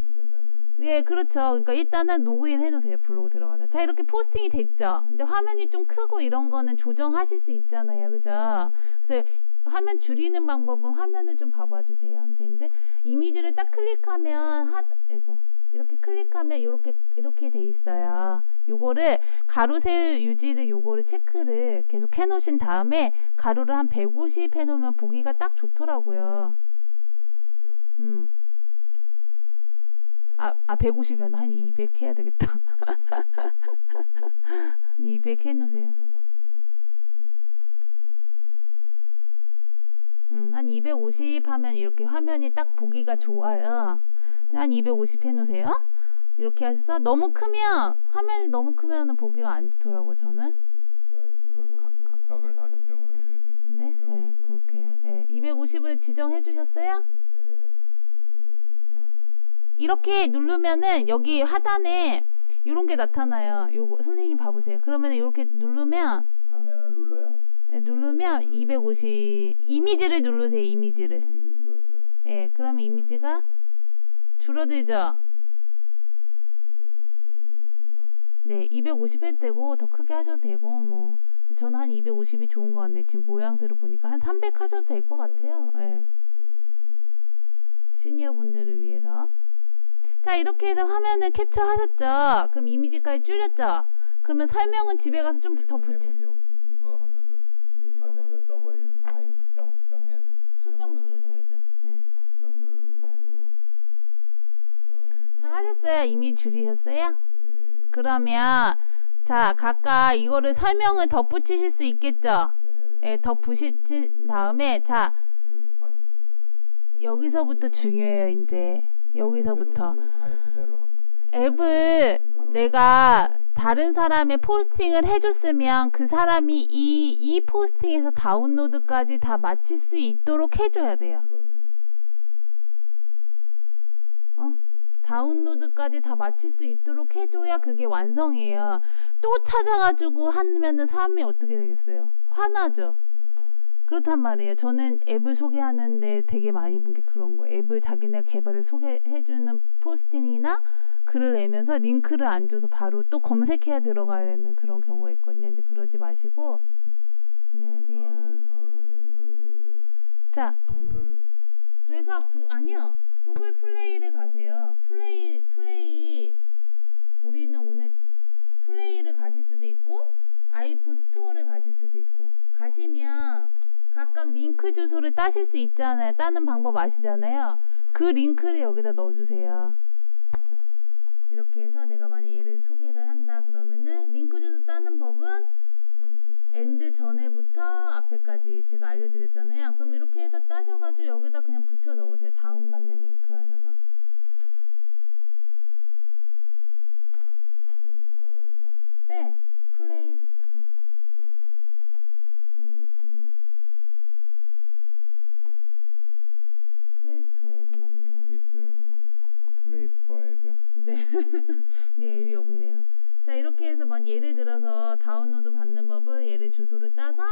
예, 그렇죠. 그러니까 일단은 로그인 해놓으세요. 블로그 들어가서. 자, 이렇게 포스팅이 됐죠. 근데 화면이 좀 크고 이런 거는 조정하실 수 있잖아요. 그죠? 그래서 화면 줄이는 방법은 화면을 좀 봐봐 주세요. 선생님들. 이미지를 딱 클릭하면 이렇게 클릭하면 이렇게 돼 있어요. 요거를 가로 세로 유지를 요거를 체크를 계속 해 놓으신 다음에 가로를 한 150 해 놓으면 보기가 딱 좋더라고요. 150이면 한 200 해야 되겠다. 200 해 놓으세요. 한 250 하면 이렇게 화면이 딱 보기가 좋아요. 한 250 해 놓으세요. 이렇게 하셔서 너무 크면 화면이 너무 크면 보기가 안 좋더라고요. 저는. 각각을 다 지정을 해야 되는 거죠. 네, 네, 그렇게요. 네, 250을 지정해 주셨어요? 이렇게 누르면은 여기 하단에 이런 게 나타나요. 요거 선생님 봐보세요. 그러면 이렇게 누르면 화면을 눌러요? 네, 누르면 250 이미지를 누르세요. 이미지를. 이미지 눌렀어요. 예, 그러면 이미지가 줄어들죠. 네, 250 해도 되고 더 크게 하셔도 되고 뭐. 저는 한 250이 좋은 것 같네요. 지금 모양새로 보니까 한 300 하셔도 될 것 같아요. 예. 시니어 분들을 위해서. 자, 이렇게 해서 화면을 캡처하셨죠. 그럼 이미지까지 줄였죠. 그러면 설명은 집에 가서 좀 더 붙여. 이거 하면은 이미지가 화면이 떠버리는. 이거 수정해야 돼. 수정 누르셔야죠. 네. 수정 누르고. 자, 하셨어요? 이미지 줄이셨어요? 그러면 자, 각각 이거를 설명을 덧붙이실 수 있겠죠? 예, 덧붙이신 다음에 자, 여기서부터 중요해요. 이제 여기서부터 앱을 내가 다른 사람의 포스팅을 해줬으면 그 사람이 이 포스팅에서 다운로드까지 다 마칠 수 있도록 해줘야 돼요. 다운로드까지 다 마칠 수 있도록 해줘야 그게 완성이에요. 또 찾아가지고 하면은 사람이 어떻게 되겠어요? 화나죠. 그렇단 말이에요. 저는 앱을 소개하는데 되게 많이 본 게 그런 거예요. 앱을 자기네 개발을 소개해주는 포스팅이나 글을 내면서 링크를 안 줘서 바로 또 검색해야 들어가야 되는 그런 경우가 있거든요. 근데 그러지 마시고. 안녕하세요. 자, 그래서 아니요. 구글 플레이를 가세요. 플레이 우리는 오늘 플레이를 가실 수도 있고 아이폰 스토어를 가실 수도 있고 가시면 각각 링크 주소를 따실 수 있잖아요. 따는 방법 아시잖아요. 그 링크를 여기다 넣어주세요. 이렇게 해서 내가 만약 얘를 소개를 한다 그러면은 링크 주소 따는 법은 엔드 전에부터 앞에까지 제가 알려드렸잖아요. 그럼 이렇게 해서 따셔가지고 여기다 그냥 붙여 넣으세요. 다운받는 링크 하셔서. 네, 플레이 스토어. 이쪽이나? 플레이 스토어 앱은 없네요. 있어요. 플레이 스토어 앱이요? 네, 네 앱이 없네요. 자, 이렇게 해서 예를 들어서 다운로드 받는 법을 얘를 주소를 따서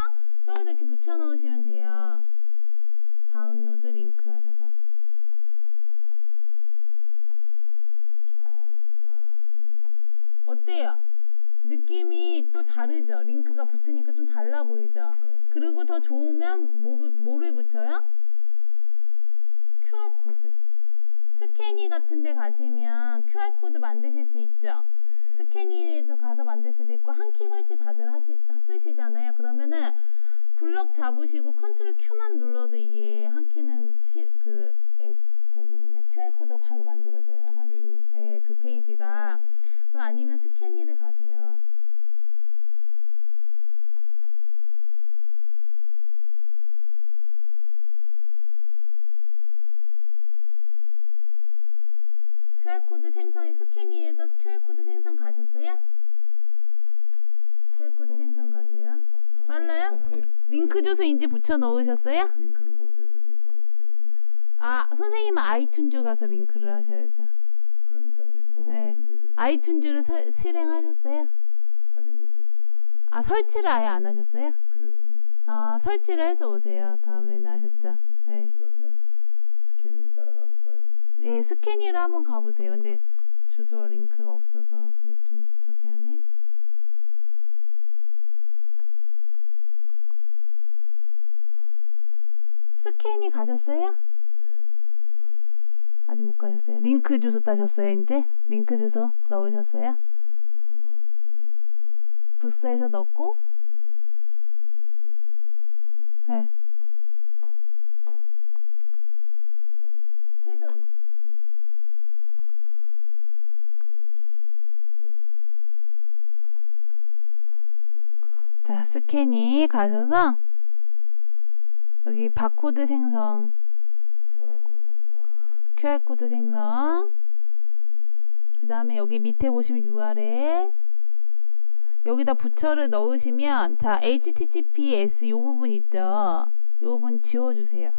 여기다 이렇게 붙여 놓으시면 돼요. 다운로드 링크 하셔서. 어때요? 느낌이 또 다르죠? 링크가 붙으니까 좀 달라 보이죠? 그리고 더 좋으면 뭐를 붙여요? QR코드. 스캐니 같은 데 가시면 QR코드 만드실 수 있죠? 스캐니에서 가서 만들 수도 있고, 한 키 설치 다들 쓰시잖아요. 그러면은 블럭 잡으시고 컨트롤 Q만 눌러도 이게 한 키는 저기 뭐냐 QR코드가 바로 만들어져요. 한 키. 예, 그 페이지가. 그럼 아니면 스캐니를 가세요. QR코드 생성, 스캐니에서 QR코드 생성 가셨어요? QR코드 생성 가세요. 빨라요? 링크 주소인지 붙여 놓으셨어요? 링크를 못해서 지금 보고 있는데. 아, 선생님은 아이튠즈 가서 링크를 하셔야죠. 그러니까 이제 보고 네. 있는데 지금 아이튠즈를 실행하셨어요? 아직 못했죠. 아, 설치를 아예 안 하셨어요? 그렇습니다. 아, 설치를 해서 오세요. 다음에는 아셨죠? 네. 그러면 스캐닝 따라가 볼까요? 예, 스캐니를 한번 가보세요. 근데 주소 링크가 없어서 그게 좀 저기 하네. 스캐니 가셨어요? 아직 못 가셨어요? 링크 주소 따셨어요, 이제? 링크 주소 넣으셨어요? 부스에서 넣고? 네. 테두리. 자, 스캐니 가셔서 여기 바코드 생성, QR코드 생성, 그 다음에 여기 밑에 보시면 URL, 여기다 부처를 넣으시면, 자, HTTPS 요 부분 있죠? 요 부분 지워주세요.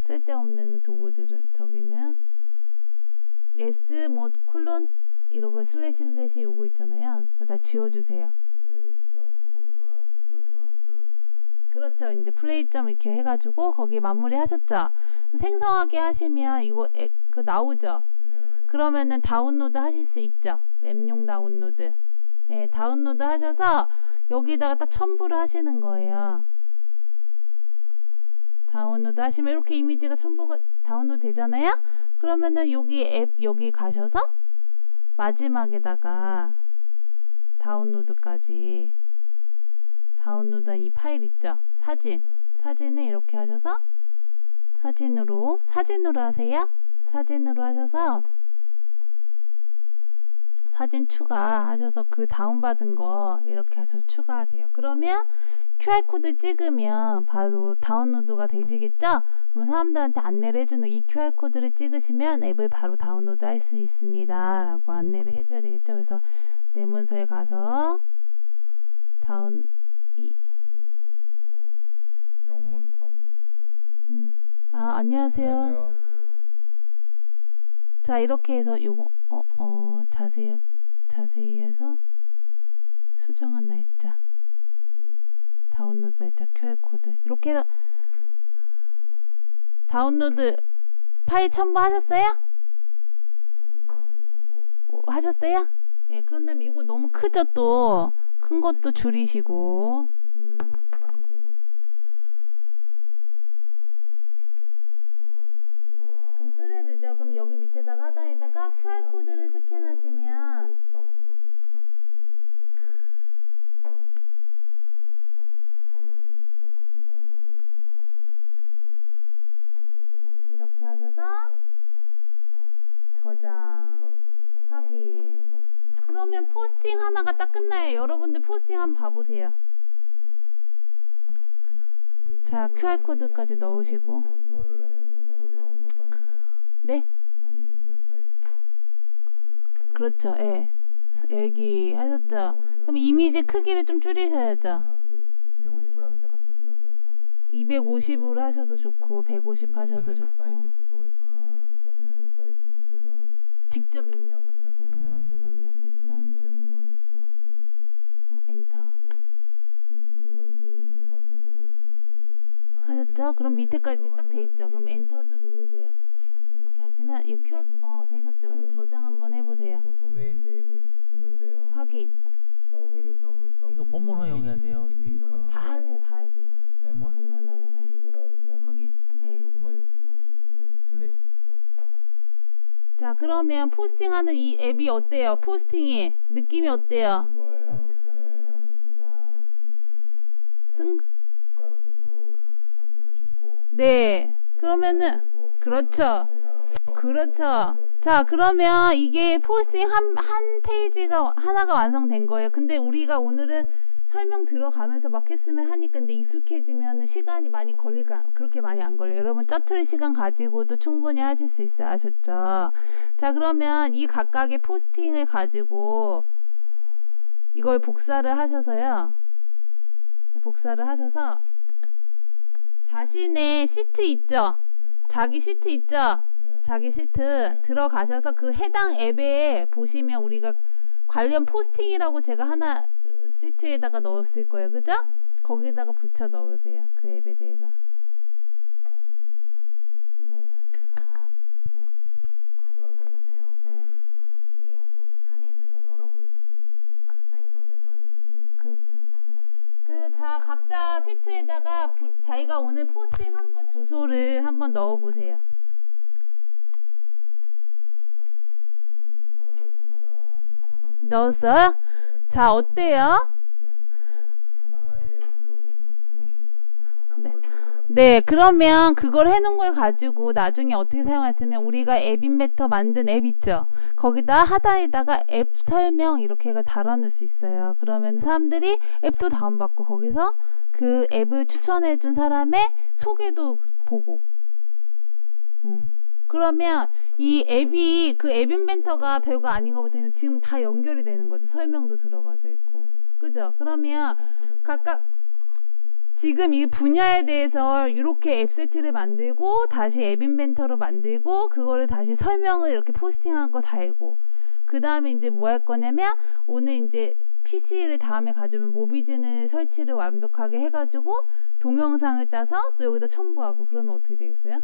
쓸데없는 도구들은, 저기는 S 뭐 콜론 이러고 슬래시 요거 있잖아요. 다 지워주세요. 그렇죠. 이제 플레이점 이렇게 해가지고 거기 마무리 하셨죠. 생성하게 하시면 이거 그 나오죠. 그러면은 다운로드 하실 수 있죠. 웹용 다운로드. 네, 다운로드 하셔서 여기다가 딱 첨부를 하시는 거예요. 다운로드 하시면 이렇게 이미지가 첨부가 다운로드 되잖아요. 그러면은 여기 앱 여기 가셔서 마지막에다가 다운로드까지 다운로드한 이 파일 있죠? 사진을 이렇게 하셔서 사진으로 하세요. 사진으로 하셔서 사진 추가하셔서 그 다운받은 거 이렇게 하셔서 추가하세요. 그러면 QR코드 찍으면 바로 다운로드가 되지겠죠? 그럼 사람들한테 안내를 해주는 이 QR코드를 찍으시면 앱을 바로 다운로드 할 수 있습니다. 라고 안내를 해줘야 되겠죠? 그래서 내 문서에 가서 영문 다운로드. 안녕하세요. 자, 이렇게 해서 요거 자세히 해서 수정한 날짜, 다운로드 날짜, QR코드 이렇게 해서 다운로드 파일 첨부하셨어요? 하셨어요? 예, 그런 다음에 이거 너무 크죠? 또 큰 것도 줄이시고 그럼 뚜레드죠? 그럼 여기 밑에다가 하단에다가 QR코드를 스캔하시면 이렇게 하셔서 저장하기. 그러면 포스팅 하나가 딱 끝나요. 여러분들 포스팅 한번 봐보세요. 자, QR코드까지 넣으시고. 네? 그렇죠. 예. 여기 하셨죠. 그럼 이미지 크기를 좀 줄이셔야죠. 250으로 하셔도 좋고 150 하셔도 좋고. 직접 입력으로 해서 엔터. 됐죠? 그럼 밑에까지 딱 돼 있죠? 그럼 엔터도 누르세요. 이렇게 하시면 이 QR 되셨죠? 그럼 저장 한번 해보세요. 그 도메인 네임을 이렇게 쓰는데요. 확인. 이거 본문 허용해야 돼요. 다 하세요. 다 하세요. 뭐? 본문화요. 요거라 그러면 확인. 네. 요거만 이렇게 슬래시 필요 없어요. 자, 그러면 포스팅하는 이 앱이 어때요? 포스팅이 느낌이 어때요? 네. 그러면은 그렇죠. 그렇죠. 자, 그러면 이게 포스팅 한 페이지가 하나가 완성된 거예요. 근데 우리가 오늘은 설명 들어가면서 막 했으면 하니까 근데 익숙해지면 시간이 많이 걸릴까? 그렇게 많이 안 걸려요. 여러분 짜투리 시간 가지고도 충분히 하실 수 있어요. 아셨죠? 자, 그러면 이 각각의 포스팅을 가지고 이걸 복사를 하셔서요. 복사를 하셔서 자신의 시트 있죠? 자기 시트 있죠? 자기 시트 들어가셔서 그 해당 앱에 보시면 우리가 관련 포스팅이라고 제가 하나 시트에다가 넣었을 거예요. 그죠? 거기다가 붙여 넣으세요. 그 앱에 대해서. 네. 제가 가져온 거 있어요. 이게 그 산에서 이거 열어볼 수 있는 그 사이트 어디서 그렇죠. 그래서 자, 각자 시트에다가 자기가 오늘 포스팅한 거 주소를 한번 넣어보세요. 넣었어요? 자, 어때요? 네. 네, 그러면 그걸 해놓은 걸 가지고 나중에 어떻게 사용했으면 우리가 앱 인벤터 만든 앱 있죠? 거기다 하단에다가 앱 설명 이렇게 해가 달아놓을 수 있어요. 그러면 사람들이 앱도 다운받고 거기서 그 앱을 추천해준 사람의 소개도 보고 그러면 이 앱이 그 앱 인벤터가 별거 아닌 것 같으면 지금 다 연결이 되는 거죠. 설명도 들어가져 있고 그죠? 그러면 각각 지금 이 분야에 대해서 이렇게 앱 세트를 만들고 다시 앱 인벤터로 만들고 그거를 다시 설명을 이렇게 포스팅한 거 달고 그 다음에 이제 뭐 할 거냐면 오늘 이제 PC를 다음에 가져오면 모비즌을 설치를 완벽하게 해가지고 동영상을 따서 또 여기다 첨부하고 그러면 어떻게 되겠어요?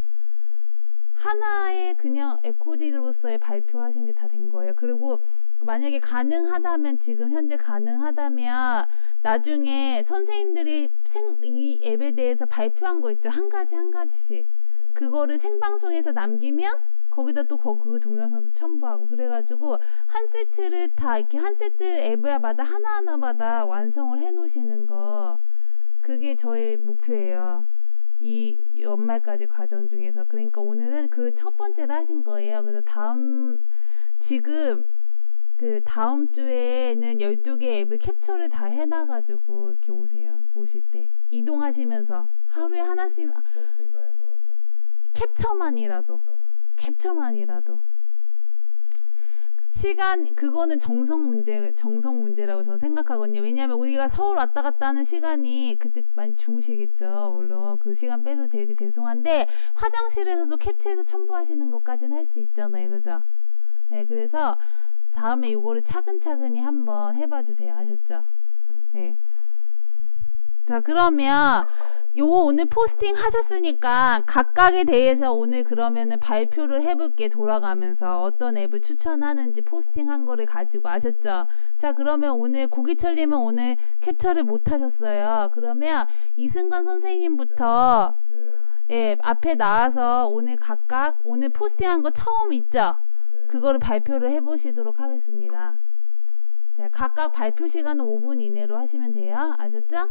하나의 그냥 에코디로서의 발표하신 게 다 된 거예요. 그리고 만약에 가능하다면 지금 현재 가능하다면 나중에 선생님들이 이 앱에 대해서 발표한 거 있죠. 한 가지씩 그거를 생방송에서 남기면 거기다 또 그 동영상도 첨부하고 그래가지고 한 세트를 다 이렇게 한 세트 앱마다 하나하나마다 완성을 해 놓으시는 거 그게 저의 목표예요. 이 연말까지 과정 중에서. 그러니까 오늘은 그 첫 번째를 하신 거예요. 그래서 지금 그 다음 주에는 12개 앱을 캡처를 다 해놔가지고 이렇게 오세요. 오실 때 이동하시면서 하루에 하나씩 캡처만이라도 시간 그거는 정성 문제라고 저는 생각하거든요. 왜냐하면 우리가 서울 왔다 갔다 하는 시간이 그때 많이 주무시겠죠. 물론 그 시간 빼서 되게 죄송한데 화장실에서도 캡처해서 첨부하시는 것까지는 할 수 있잖아요. 그죠? 네, 그래서 다음에 이거를 차근차근히 한번 해봐 주세요. 아셨죠? 네. 자, 그러면 요거 오늘 포스팅 하셨으니까 각각에 대해서 오늘 그러면은 발표를 해볼게. 돌아가면서 어떤 앱을 추천하는지 포스팅한 거를 가지고. 아셨죠? 자, 그러면 오늘 고기철님은 오늘 캡처를 못 하셨어요. 그러면 이승관 선생님부터 예, 앞에 나와서 오늘 각각 오늘 포스팅한 거 처음 있죠? 그거를 발표를 해보시도록 하겠습니다. 자, 각각 발표 시간은 5분 이내로 하시면 돼요. 아셨죠?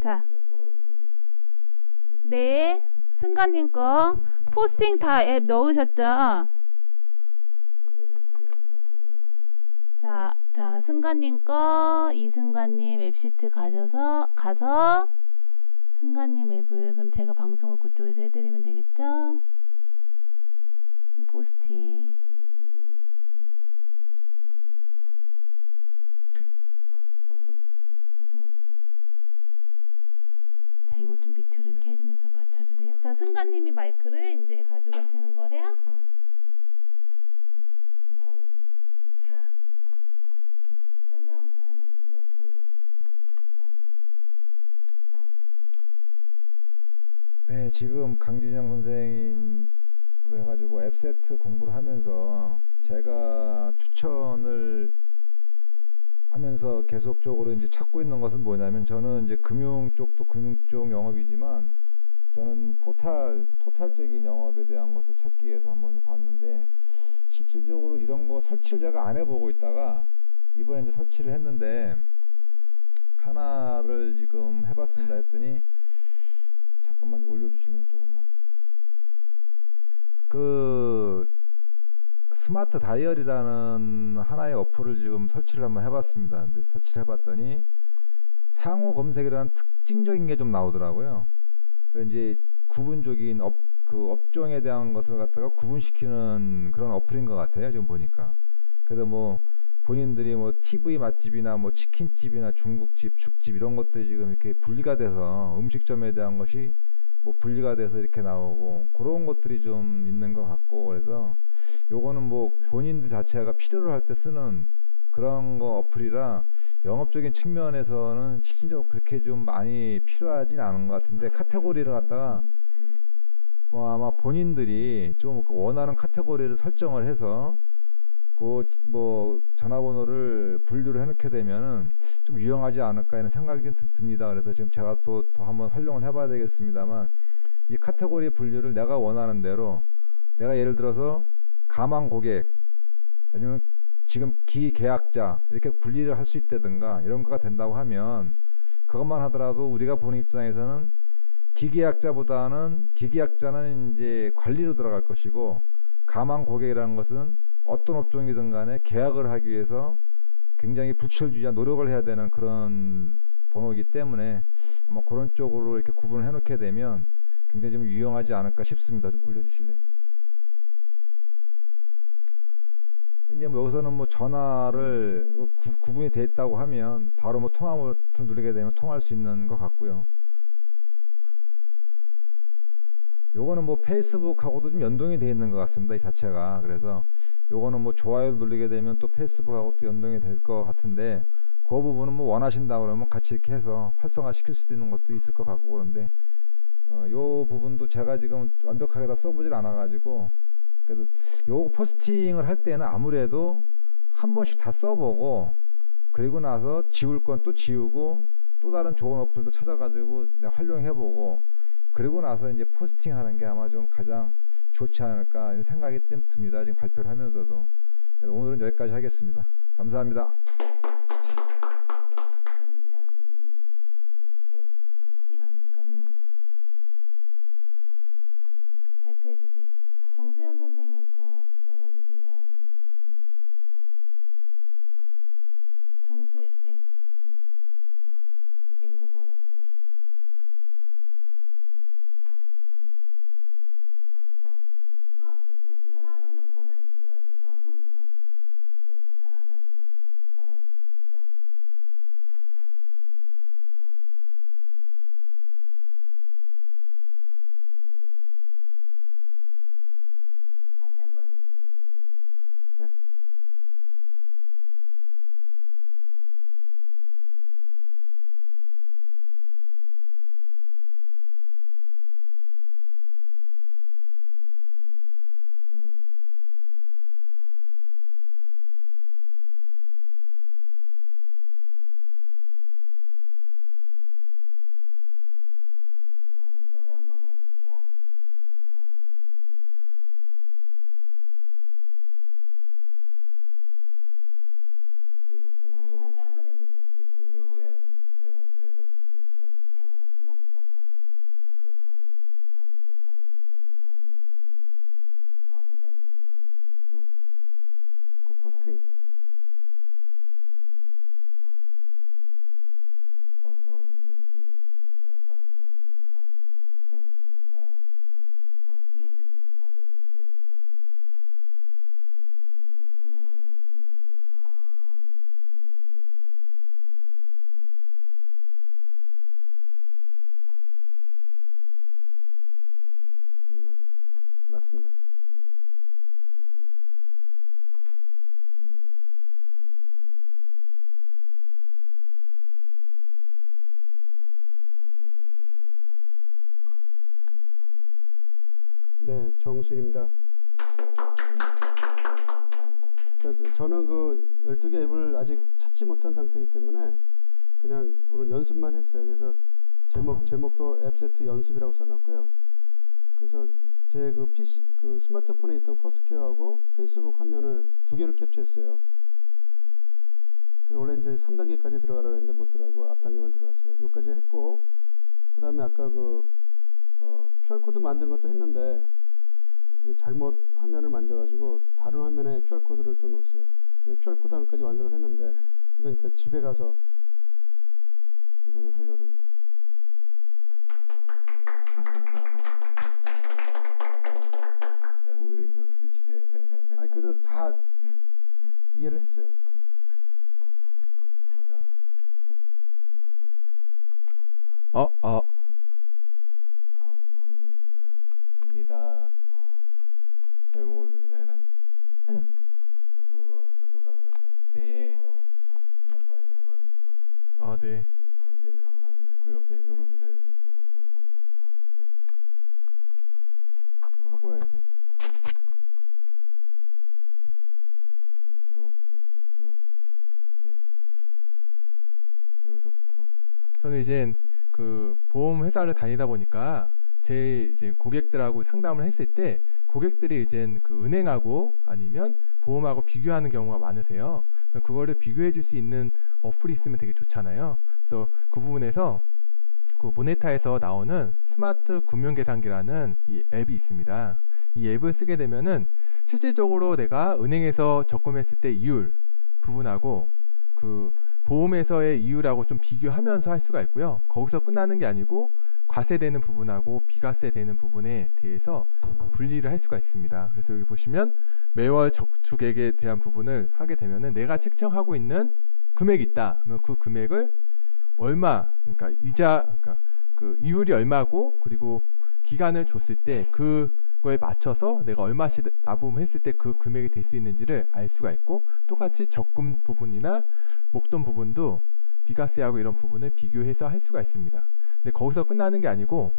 자, 네, 승관님 거 포스팅 다 앱 넣으셨죠? 자, 승관님 거 이승관님 앱시트 가서 승관님 앱을 그럼 제가 방송을 그쪽에서 해드리면 되겠죠? 포스팅. 자, 이거 좀 밑으로 이렇게 해주면서 맞춰주세요. 자, 승관님이 마이크를 이제 가져가시는 거예요. 자, 예, 지금 강진영 선생님으로 해가지고 앱세트 공부를 하면서 제가 추천을 하면서 계속적으로 이제 찾고 있는 것은 뭐냐면, 저는 이제 금융 쪽도 금융 쪽 영업이지만 저는 토탈적인 영업에 대한 것을 찾기 위해서 한번 봤는데, 실질적으로 이런 거 설치를 제가 안 해보고 있다가 이번에 이제 설치를 했는데, 하나를 지금 해봤습니다 했더니, 잠깐만 올려주실래요? 조금만. 그 스마트 다이어리라는 하나의 어플을 지금 설치를 한번 해봤습니다. 근데 설치를 해봤더니 상호 검색이라는 특징적인 게 좀 나오더라고요. 그래서 이제 구분적인 그 업종에 대한 것을 갖다가 구분시키는 그런 어플인 것 같아요, 지금 보니까. 그래서 뭐 본인들이 뭐 TV 맛집이나 뭐 치킨집이나 중국집, 죽집 이런 것들이 지금 이렇게 분리가 돼서, 음식점에 대한 것이 뭐 분리가 돼서 이렇게 나오고, 그런 것들이 좀 있는 것 같고, 그래서 요거는 뭐 본인들 자체가 필요로 할 때 쓰는 그런 거 어플이라 영업적인 측면에서는 실질적으로 그렇게 좀 많이 필요하진 않은 것 같은데, 카테고리를 갖다가 뭐 아마 본인들이 좀 원하는 카테고리를 설정을 해서 그 뭐 전화번호를 분류를 해놓게 되면은 좀 유용하지 않을까 하는 생각이 좀 듭니다. 그래서 지금 제가 또 한번 활용을 해봐야 되겠습니다만, 이 카테고리 분류를 내가 원하는 대로, 내가 예를 들어서 가망 고객, 아니면 지금 기계약자 이렇게 분리를 할 수 있다든가 이런 거가 된다고 하면, 그것만 하더라도 우리가 보는 입장에서는 기계약자는 이제 관리로 들어갈 것이고, 가망 고객이라는 것은 어떤 업종이든 간에 계약을 하기 위해서 굉장히 불철주야 노력을 해야 되는 그런 번호이기 때문에, 아마 그런 쪽으로 이렇게 구분을 해놓게 되면 굉장히 좀 유용하지 않을까 싶습니다. 좀 올려주실래요? 이제 뭐 여기서는 뭐 전화를 구분이 돼 있다고 하면 바로 뭐 통화 버튼을 누르게 되면 통화할 수 있는 것 같고요. 요거는 뭐 페이스북하고도 좀 연동이 돼 있는 것 같습니다, 이 자체가. 그래서 요거는 뭐 좋아요를 누르게 되면 또 페이스북하고 또 연동이 될 것 같은데, 그 부분은 뭐 원하신다 그러면 같이 이렇게 해서 활성화 시킬 수도 있는 것도 있을 것 같고, 그런데 요 부분도 제가 지금 완벽하게 다 써보질 않아 가지고, 그래도 요 포스팅을 할 때는 아무래도 한 번씩 다 써보고, 그리고 나서 지울 건 또 지우고, 또 다른 좋은 어플도 찾아가지고 내가 활용해보고, 그리고 나서 이제 포스팅하는 게 아마 좀 가장 좋지 않을까 이런 생각이 좀 듭니다, 지금 발표를 하면서도. 그래서 오늘은 여기까지 하겠습니다. 감사합니다. 발표해 주세요. 정수현 선생님 거 열어주세요. 정수현, 네. 네, 그거요. 네. 맞습니다. 네, 정수입니다. 저는 그 12개 앱을 아직 찾지 못한 상태이기 때문에 그냥 오늘 연습만 했어요. 그래서 제목도 앱 세트 연습이라고 써놨고요. 그래서 제 그 PC 그 스마트폰에 있던 퍼스퀘어하고 페이스북 화면을 두 개를 캡처했어요. 그래서 원래 이제 3단계까지 들어가려고 했는데 못 들어가고 앞 단계만 들어갔어요. 여기까지 했고, 그 다음에 아까 그 QR코드 만드는 것도 했는데 이게 잘못 화면을 만져가지고 다른 화면에 QR코드를 또 넣었어요. 그래서 QR코드 하나까지 완성을 했는데 이건 이제 집에 가서 완성을 하려고 합니다. 아니 그래도 다 이해를 했어요. 접니다. 뭐 여기다 해놨. 저쪽 가서 같이 하시면 네. 수면 빨리 잘 받으실 것 같습니다. 아 네. 굉장히 감사합니다. 그 옆에 요겁니다 여기. 요거. 네. 이거 하고 해야 돼. 밑으로 쭉쭉쭉. 네. 여기서부터. 저는 이제 그 보험 회사를 다니다 보니까 제 이제 고객들하고 상담을 했을 때 고객들이 이제 그 은행하고 아니면 보험하고 비교하는 경우가 많으세요. 그럼 그거를 비교해 줄 수 있는 어플이 있으면 되게 좋잖아요. 그래서 그 부분에서 그 모네타에서 나오는 스마트 금융계산기라는 이 앱이 있습니다. 이 앱을 쓰게 되면은 실질적으로 내가 은행에서 적금했을 때 이율 부분하고 그 보험에서의 이율하고 좀 비교하면서 할 수가 있고요. 거기서 끝나는 게 아니고 과세되는 부분하고 비과세되는 부분에 대해서 분리를 할 수가 있습니다. 그래서 여기 보시면 매월 저축액에 대한 부분을 하게 되면은 내가 책정하고 있는 금액이 있다. 그러면 그 금액을 얼마, 그러니까 이자, 그러니까 그 이율이 얼마고 그리고 기간을 줬을 때 그거에 맞춰서 내가 얼마씩 납부했을 때 그 금액이 될 수 있는지를 알 수가 있고, 똑같이 적금 부분이나 목돈 부분도 비과세하고 이런 부분을 비교해서 할 수가 있습니다. 근데 거기서 끝나는 게 아니고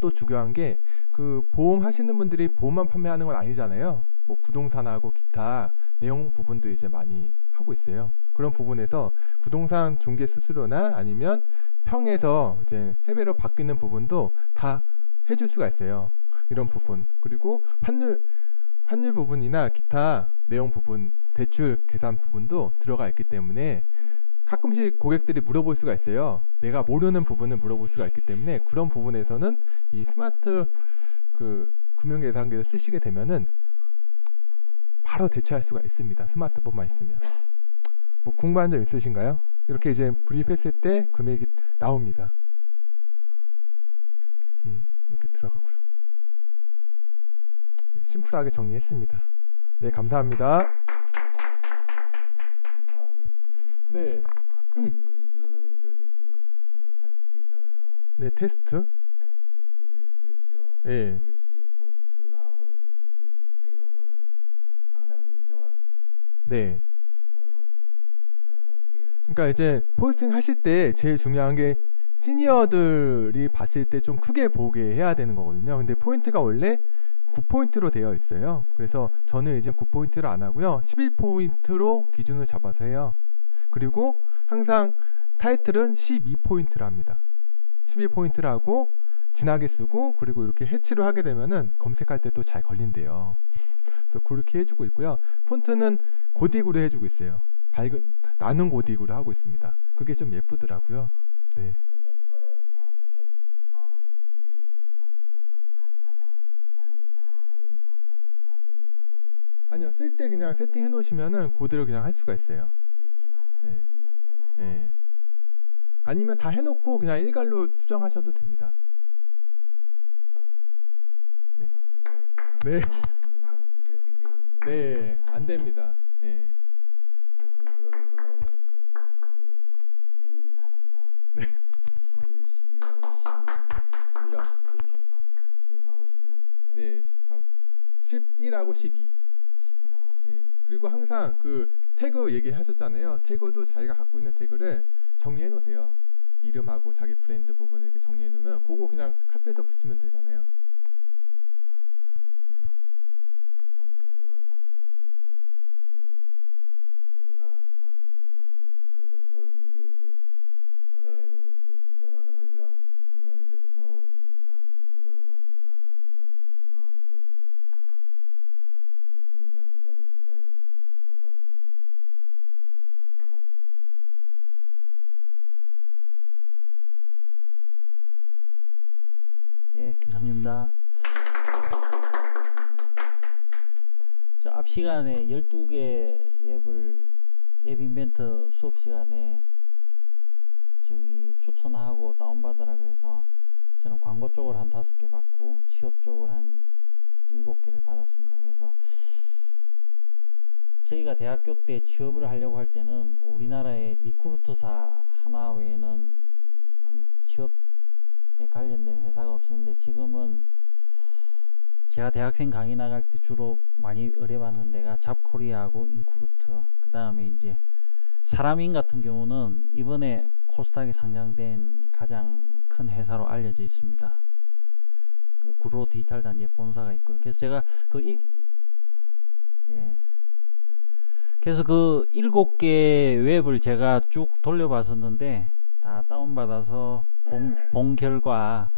또 중요한 게 그 보험 하시는 분들이 보험만 판매하는 건 아니잖아요. 뭐 부동산하고 기타 내용 부분도 이제 많이 하고 있어요. 그런 부분에서 부동산 중개 수수료나 아니면 평에서 이제 해외로 바뀌는 부분도 다 해줄 수가 있어요. 이런 부분. 그리고 환율 부분이나 기타 내용 부분, 대출 계산 부분도 들어가 있기 때문에 가끔씩 고객들이 물어볼 수가 있어요. 내가 모르는 부분을 물어볼 수가 있기 때문에 그런 부분에서는 이 스마트 그 금융계산기를 쓰시게 되면은 바로 대처할 수가 있습니다. 스마트폰만 있으면. 뭐 궁금한 점 있으신가요? 이렇게 이제 불입했을 때 금액이 나옵니다. 이렇게 들어가고요. 네, 심플하게 정리했습니다. 네, 감사합니다. 네. 이준호 선생님 저기 그 테스트 있잖아요. 네, 테스트. 텍스트 그 글씨요. 네. 글씨 폰트나 뭐 이렇게 그 글씨체 이런 거는 항상 일정하십니다. 네. 그러니까 이제 포스팅 하실 때 제일 중요한 게 시니어들이 봤을 때 좀 크게 보게 해야 되는 거거든요. 근데 포인트가 원래 9포인트로 되어 있어요. 그래서 저는 이제 9포인트를 안 하고요. 11포인트로 기준을 잡아서 해요. 그리고 항상 타이틀은 12포인트를 합니다. 12포인트를 하고 진하게 쓰고, 그리고 이렇게 해치를 하게 되면은 검색할 때 또 잘 걸린대요. 그래서 그렇게 해주고 있고요. 폰트는 고딕으로 해주고 있어요. 밝은 나눈 고딕으로 하고 있습니다. 그게 좀 예쁘더라고요. 네. 근데 그거를 쓰면은 처음에 늘 포스팅하자마자 세팅하니까 아예 처음부터 세팅할 수 있는 방법은 없나요? 아니요, 쓸 때 그냥 세팅해 놓으시면은 그대로 그냥 할 수가 있어요. 쓸 때마다 네. 한번 때마다 네. 아니면 다 해놓고 그냥 일괄로 수정하셔도 됩니다. 네. 네. 항상 세팅되어 있는 거. 네, 안 됩니다. 네. 네. 그러니까 10하고 11은? 네, 11하고 12. 네. 그리고 항상 그 태그 얘기하셨잖아요. 태그도 자기가 갖고 있는 태그를 정리해 놓으세요. 이름하고 자기 브랜드 부분을 이렇게 정리해 놓으면 그거 그냥 카피해서 붙이면 되잖아요. 앞 시간에 12개 앱 인벤터 수업 시간에 저기 추천하고 다운받으라 그래서 저는 광고 쪽을 한 5개 받고 취업 쪽을 한 7개를 받았습니다. 그래서 저희가 대학교 때 취업을 하려고 할 때는 우리나라의 리크루터사 하나 외에는 이 취업에 관련된 회사가 없었는데, 지금은 제가 대학생 강의 나갈 때 주로 많이 의뢰받는 데가 잡코리아하고 인크루터, 그 다음에 이제 사람인 같은 경우는 이번에 코스닥에 상장된 가장 큰 회사로 알려져 있습니다. 그 구로 디지털 단지에 본사가 있고요. 그래서 제가 그래서 그 7개 웹을 제가 쭉 돌려봤었는데 다 다운받아서 본 결과,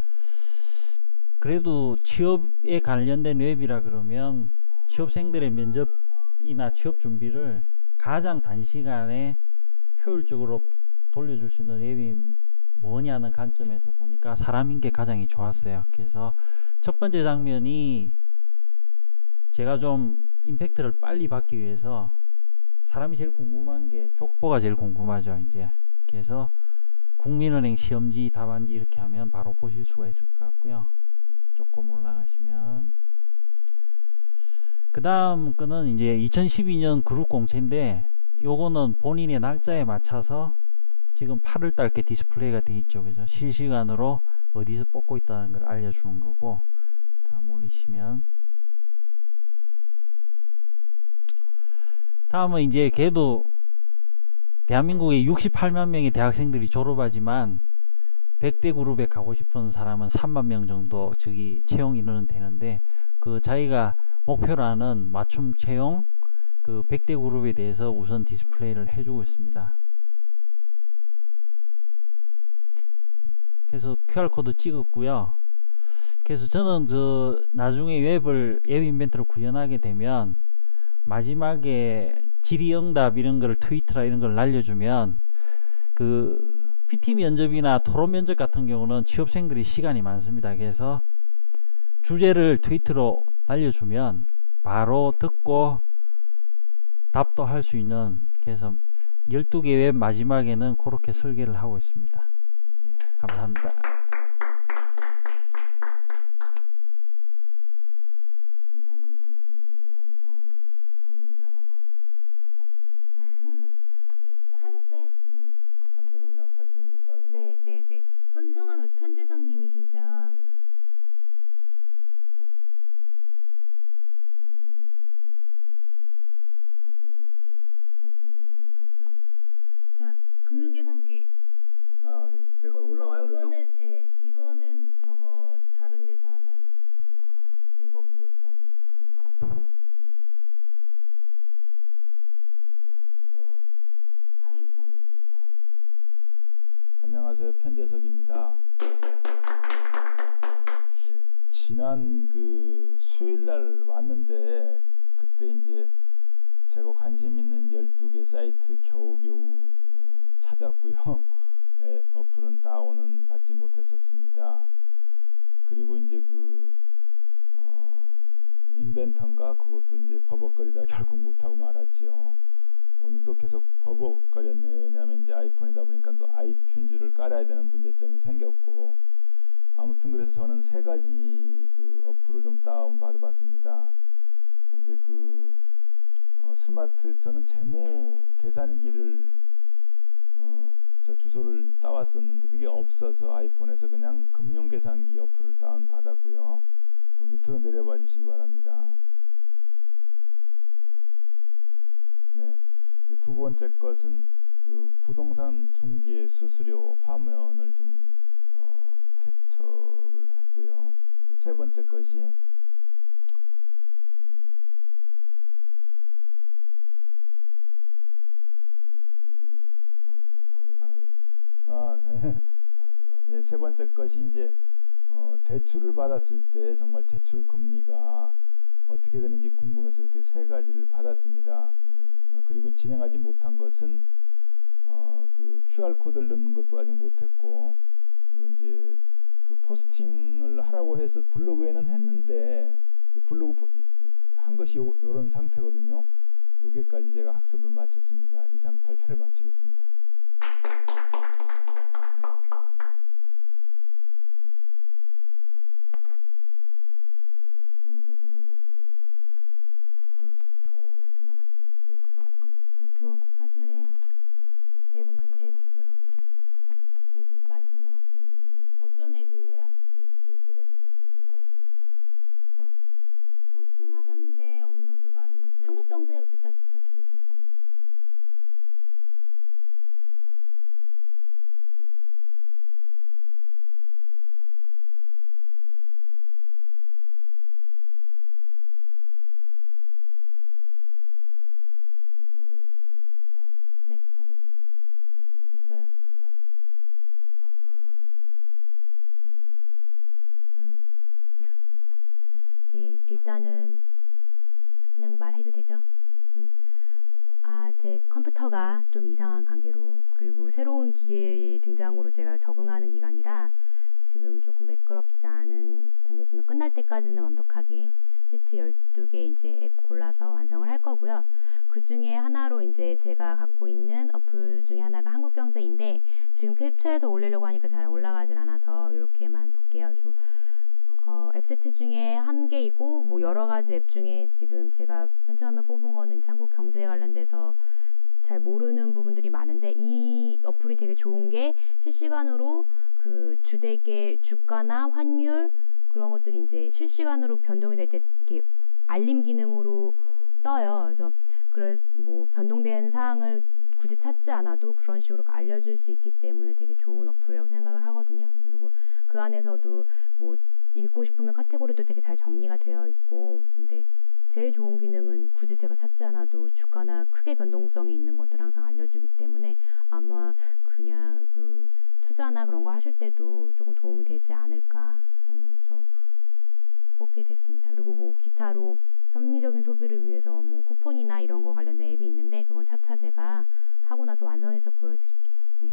그래도 취업에 관련된 웹이라 그러면 취업생들의 면접이나 취업 준비를 가장 단시간에 효율적으로 돌려줄 수 있는 웹이 뭐냐는 관점에서 보니까 사람인 게 가장 좋았어요. 그래서 첫 번째 장면이 제가 좀 임팩트를 빨리 받기 위해서 사람이 제일 궁금한 게 족보가 제일 궁금하죠. 이제 그래서 국민은행 시험지 답안지 이렇게 하면 바로 보실 수가 있을 것 같고요. 조금 올라가시면 그 다음 거는 이제 2012년 그룹 공채인데, 요거는 본인의 날짜에 맞춰서 지금 8월달께 디스플레이가 돼 있죠. 그죠? 실시간으로 어디서 뽑고 있다는 걸 알려주는 거고, 다음 올리시면 다음은 이제 걔도 대한민국에 68만 명의 대학생들이 졸업하지만 100대 그룹에 가고 싶은 사람은 3만 명 정도 저기 채용 인원은 되는데, 그 자기가 목표로 하는 맞춤 채용 그 100대 그룹에 대해서 우선 디스플레이를 해주고 있습니다. 그래서 QR코드 찍었고요. 그래서 저는 나중에 웹 인벤트를 구현하게 되면 마지막에 질의응답 이런 걸 트위터나 이런 걸 날려주면, 그 PT 면접이나 토론 면접 같은 경우는 취업생들이 시간이 많습니다. 그래서 주제를 트위터로 날려주면 바로 듣고 답도 할 수 있는, 그래서 12개 웹 마지막에는 그렇게 설계를 하고 있습니다. 네, 감사합니다. 하셨어요? 한 대로 그냥 발표해볼까요? 네. 성함은 편재성님이시죠? 자, 금융계산기. 내가 올라와요, 그래도? 이거는 저거 다른 데서 하는 이거 어디 이거 아이폰이에요, 아이폰. 안녕하세요, 편재석입니다. 지난 그 수요일 날 왔는데, 그때 이제 제가 관심 있는 12개 사이트 겨우겨우 찾았고요. 어플은 다운은 받지 못했었습니다. 그리고 이제 인벤턴가 그것도 이제 버벅거리다 결국 못하고 말았죠. 오늘도 계속 버벅거렸네요. 왜냐하면 이제 아이폰이다 보니까 또 아이튠즈를 깔아야 되는 문제점이 생겼고, 아무튼 그래서 저는 3가지 그 어플을 좀 다운 받아봤습니다. 이제 스마트, 저는 재무 계산기를 저 주소를 따왔었는데 그게 없어서 아이폰에서 그냥 금융 계산기 어플을 다운 받았고요. 또 밑으로 내려봐 주시기 바랍니다. 네, 두 번째 것은 그 부동산 중개 수수료 화면을 좀 캡처를 했고요. 또 세 번째 것이 세 번째 것이 이제 대출을 받았을 때 정말 대출 금리가 어떻게 되는지 궁금해서 이렇게 3가지를 받았습니다. 그리고 진행하지 못한 것은 그 QR 코드를 넣는 것도 아직 못했고, 그리고 이제 그 포스팅을 하라고 해서 블로그에는 했는데 블로그 한 것이 요런 상태거든요. 여기까지 제가 학습을 마쳤습니다. 이상 발표를 마치겠습니다. 발표 하실래요? 앱 말 설명할게요. 어떤 앱이에요? 얘기를 해주세요. 검색을 해드릴게요. 포스팅 하셨는데 업로드가 안 됐어요. 한국 경제 일단 펼쳐주시면 될 것 같아요. 네, 한국 네, 있어요. 네, 일단은 그냥 말해도 되죠? 제 컴퓨터가 좀 이상한 관계로 그리고 새로운 기계의 등장으로 제가 적응하는 기간이라 지금 조금 매끄럽지 않은 단계지만 끝날 때까지는 완벽하게 시트 12개 이제 앱 골라서 완성을 할 거고요. 그 중에 하나로 이제 제가 갖고 있는 어플 중에 하나가 한국경제인데 지금 캡처해서 올리려고 하니까 잘 올라가질 않아서 이렇게만 볼게요. 앱 세트 중에 한 개이고 뭐 여러 가지 앱 중에 지금 제가 맨 처음에 뽑은 거는 이제 한국 경제에 관련돼서 잘 모르는 부분들이 많은데 이 어플이 되게 좋은 게 실시간으로 그 주택의 주가나 환율 그런 것들이 이제 실시간으로 변동이 될 때 이렇게 알림 기능으로 떠요. 그래서 뭐 변동된 사항을 굳이 찾지 않아도 그런 식으로 알려줄 수 있기 때문에 되게 좋은 어플이라고 생각을 하거든요. 그리고 그 안에서도 뭐 읽고 싶으면 카테고리도 되게 잘 정리가 되어 있고 근데 제일 좋은 기능은 굳이 제가 찾지 않아도 주가나 크게 변동성이 있는 것들 항상 알려주기 때문에 아마 그냥 그 투자나 그런 거 하실 때도 조금 도움이 되지 않을까 해서 뽑게 됐습니다. 그리고 뭐 기타로 합리적인 소비를 위해서 뭐 쿠폰이나 이런 거 관련된 앱이 있는데 그건 차차 제가 하고 나서 완성해서 보여드릴게요. 네.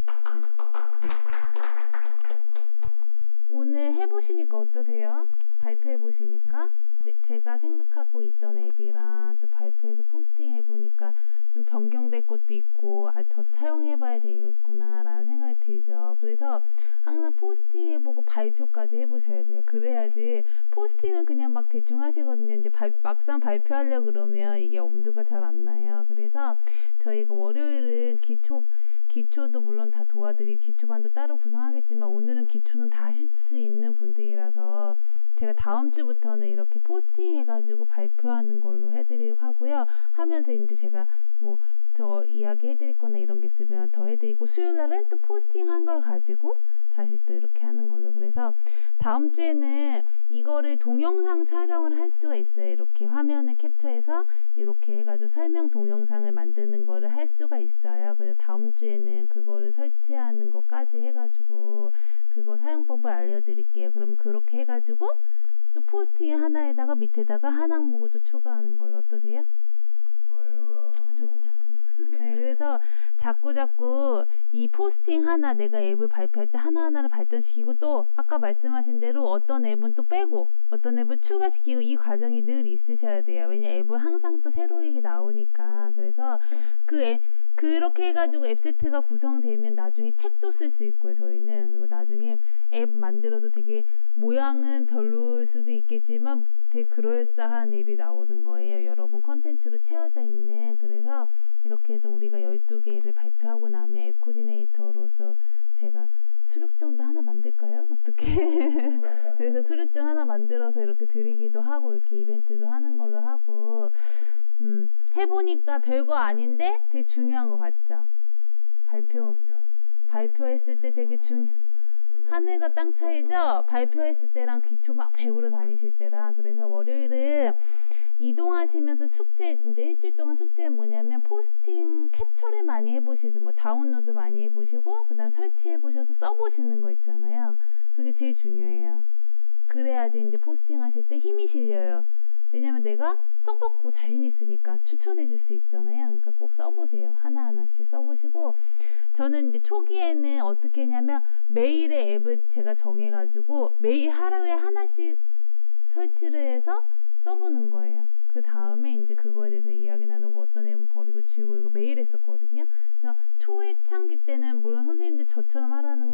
오늘 해보시니까 어떠세요? 발표해보시니까? 네, 제가 생각하고 있던 앱이랑 또 발표해서 포스팅 해보니까 좀 변경될 것도 있고 더 사용해봐야 되겠구나 라는 생각이 들죠. 그래서 항상 포스팅 해보고 발표까지 해보셔야 돼요. 그래야지 포스팅은 그냥 막 대충 하시거든요. 근데 막상 발표하려고 그러면 이게 엄두가 잘 안 나요. 그래서 저희가 월요일은 기초도 물론 다 도와드리고 기초반도 따로 구성하겠지만 오늘은 기초는 다 하실 수 있는 분들이라서 제가 다음 주부터는 이렇게 포스팅 해가지고 발표하는 걸로 해드리려고 하고요. 하면서 이제 제가 뭐 더 이야기 해드릴 거나 이런 게 있으면 더 해드리고 수요일 날은 또 포스팅 한 걸 가지고 다시 또 이렇게 하는 걸로. 그래서 다음 주에는 이거를 동영상 촬영을 할 수가 있어요. 이렇게 화면을 캡처해서 이렇게 해가지고 설명 동영상을 만드는 거를 할 수가 있어요. 그래서 다음 주에는 그거를 설치하는 것까지 해가지고 그거 사용법을 알려드릴게요. 그럼 그렇게 해가지고 또 포스팅 하나에다가 밑에다가 한 항목을 또 추가하는 걸로. 어떠세요? 좋죠. 네, 그래서 자꾸 이 포스팅 하나 내가 앱을 발표할 때 하나하나를 발전시키고 또 아까 말씀하신 대로 어떤 앱은 또 빼고 어떤 앱을 추가시키고 이 과정이 늘 있으셔야 돼요. 왜냐 앱은 항상 또 새로운 게 나오니까. 그래서 그렇게 해가지고 앱 세트가 구성되면 나중에 책도 쓸 수 있고요. 저희는 그리고 나중에 앱 만들어도 되게 모양은 별로일 수도 있겠지만 되게 그럴싸한 앱이 나오는 거예요. 여러분 컨텐츠로 채워져 있는. 그래서 이렇게 해서 우리가 12개를 발표하고 나면 앱 코디네이터로서 제가 수료증도 하나 만들까요? 어떻게? 그래서 수료증 하나 만들어서 이렇게 드리기도 하고 이렇게 이벤트도 하는 걸로 하고 해보니까 별거 아닌데 되게 중요한 것 같죠? 발표했을 때 되게 하늘과 땅 차이죠? 발표했을 때랑 기초 막 배우러 다니실 때랑. 그래서 월요일은 이동하시면서 숙제, 이제 일주일 동안 숙제는 뭐냐면 포스팅 캡처를 많이 해보시는 거, 다운로드 많이 해보시고 그 다음 설치해보셔서 써보시는 거 있잖아요. 그게 제일 중요해요. 그래야지 이제 포스팅 하실 때 힘이 실려요. 왜냐면 내가 써봤고 자신 있으니까 추천해 줄 수 있잖아요. 그러니까 꼭 써보세요. 하나하나씩 써보시고, 저는 이제 초기에는 어떻게 했냐면 매일의 앱을 제가 정해가지고 매일 하루에 하나씩 설치를 해서 써보는 거예요. 그 다음에 이제 그거에 대해서 이야기 나누고 어떤 앱은 버리고 지우고 이거 매일 했었거든요. 그래서 초창기 때는 물론 선생님들 저처럼 하시라는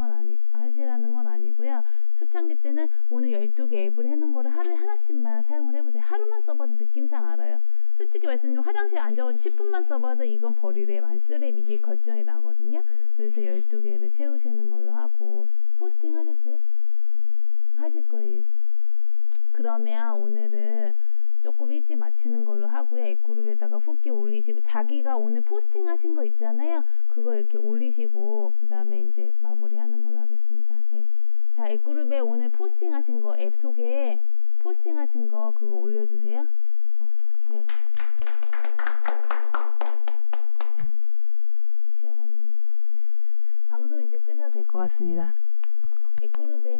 건 아니고요. 초창기 때는 오늘 12개 앱을 해놓은 거를 하루에 하나씩만 사용을 해보세요. 하루만 써봐도 느낌상 알아요. 솔직히 말씀드리면 화장실 앉아가지고 10분만 써봐도 이건 버릴 앱, 안 쓸 앱 이게 결정이 나거든요. 그래서 12개를 채우시는 걸로 하고 포스팅 하셨어요? 하실 거예요. 그러면 오늘은 조금 일찍 마치는 걸로 하고요. 앱그룹에다가 후기 올리시고 자기가 오늘 포스팅 하신 거 있잖아요. 그거 이렇게 올리시고 그 다음에 이제 마무리하는 걸로 하겠습니다. 예. 자, 앱그룹에 오늘 포스팅 하신 거 앱 소개에 포스팅 하신 거 그거 올려주세요. 네. 시어버님 방송 이제 끄셔도 될 것 같습니다. 앱그룹에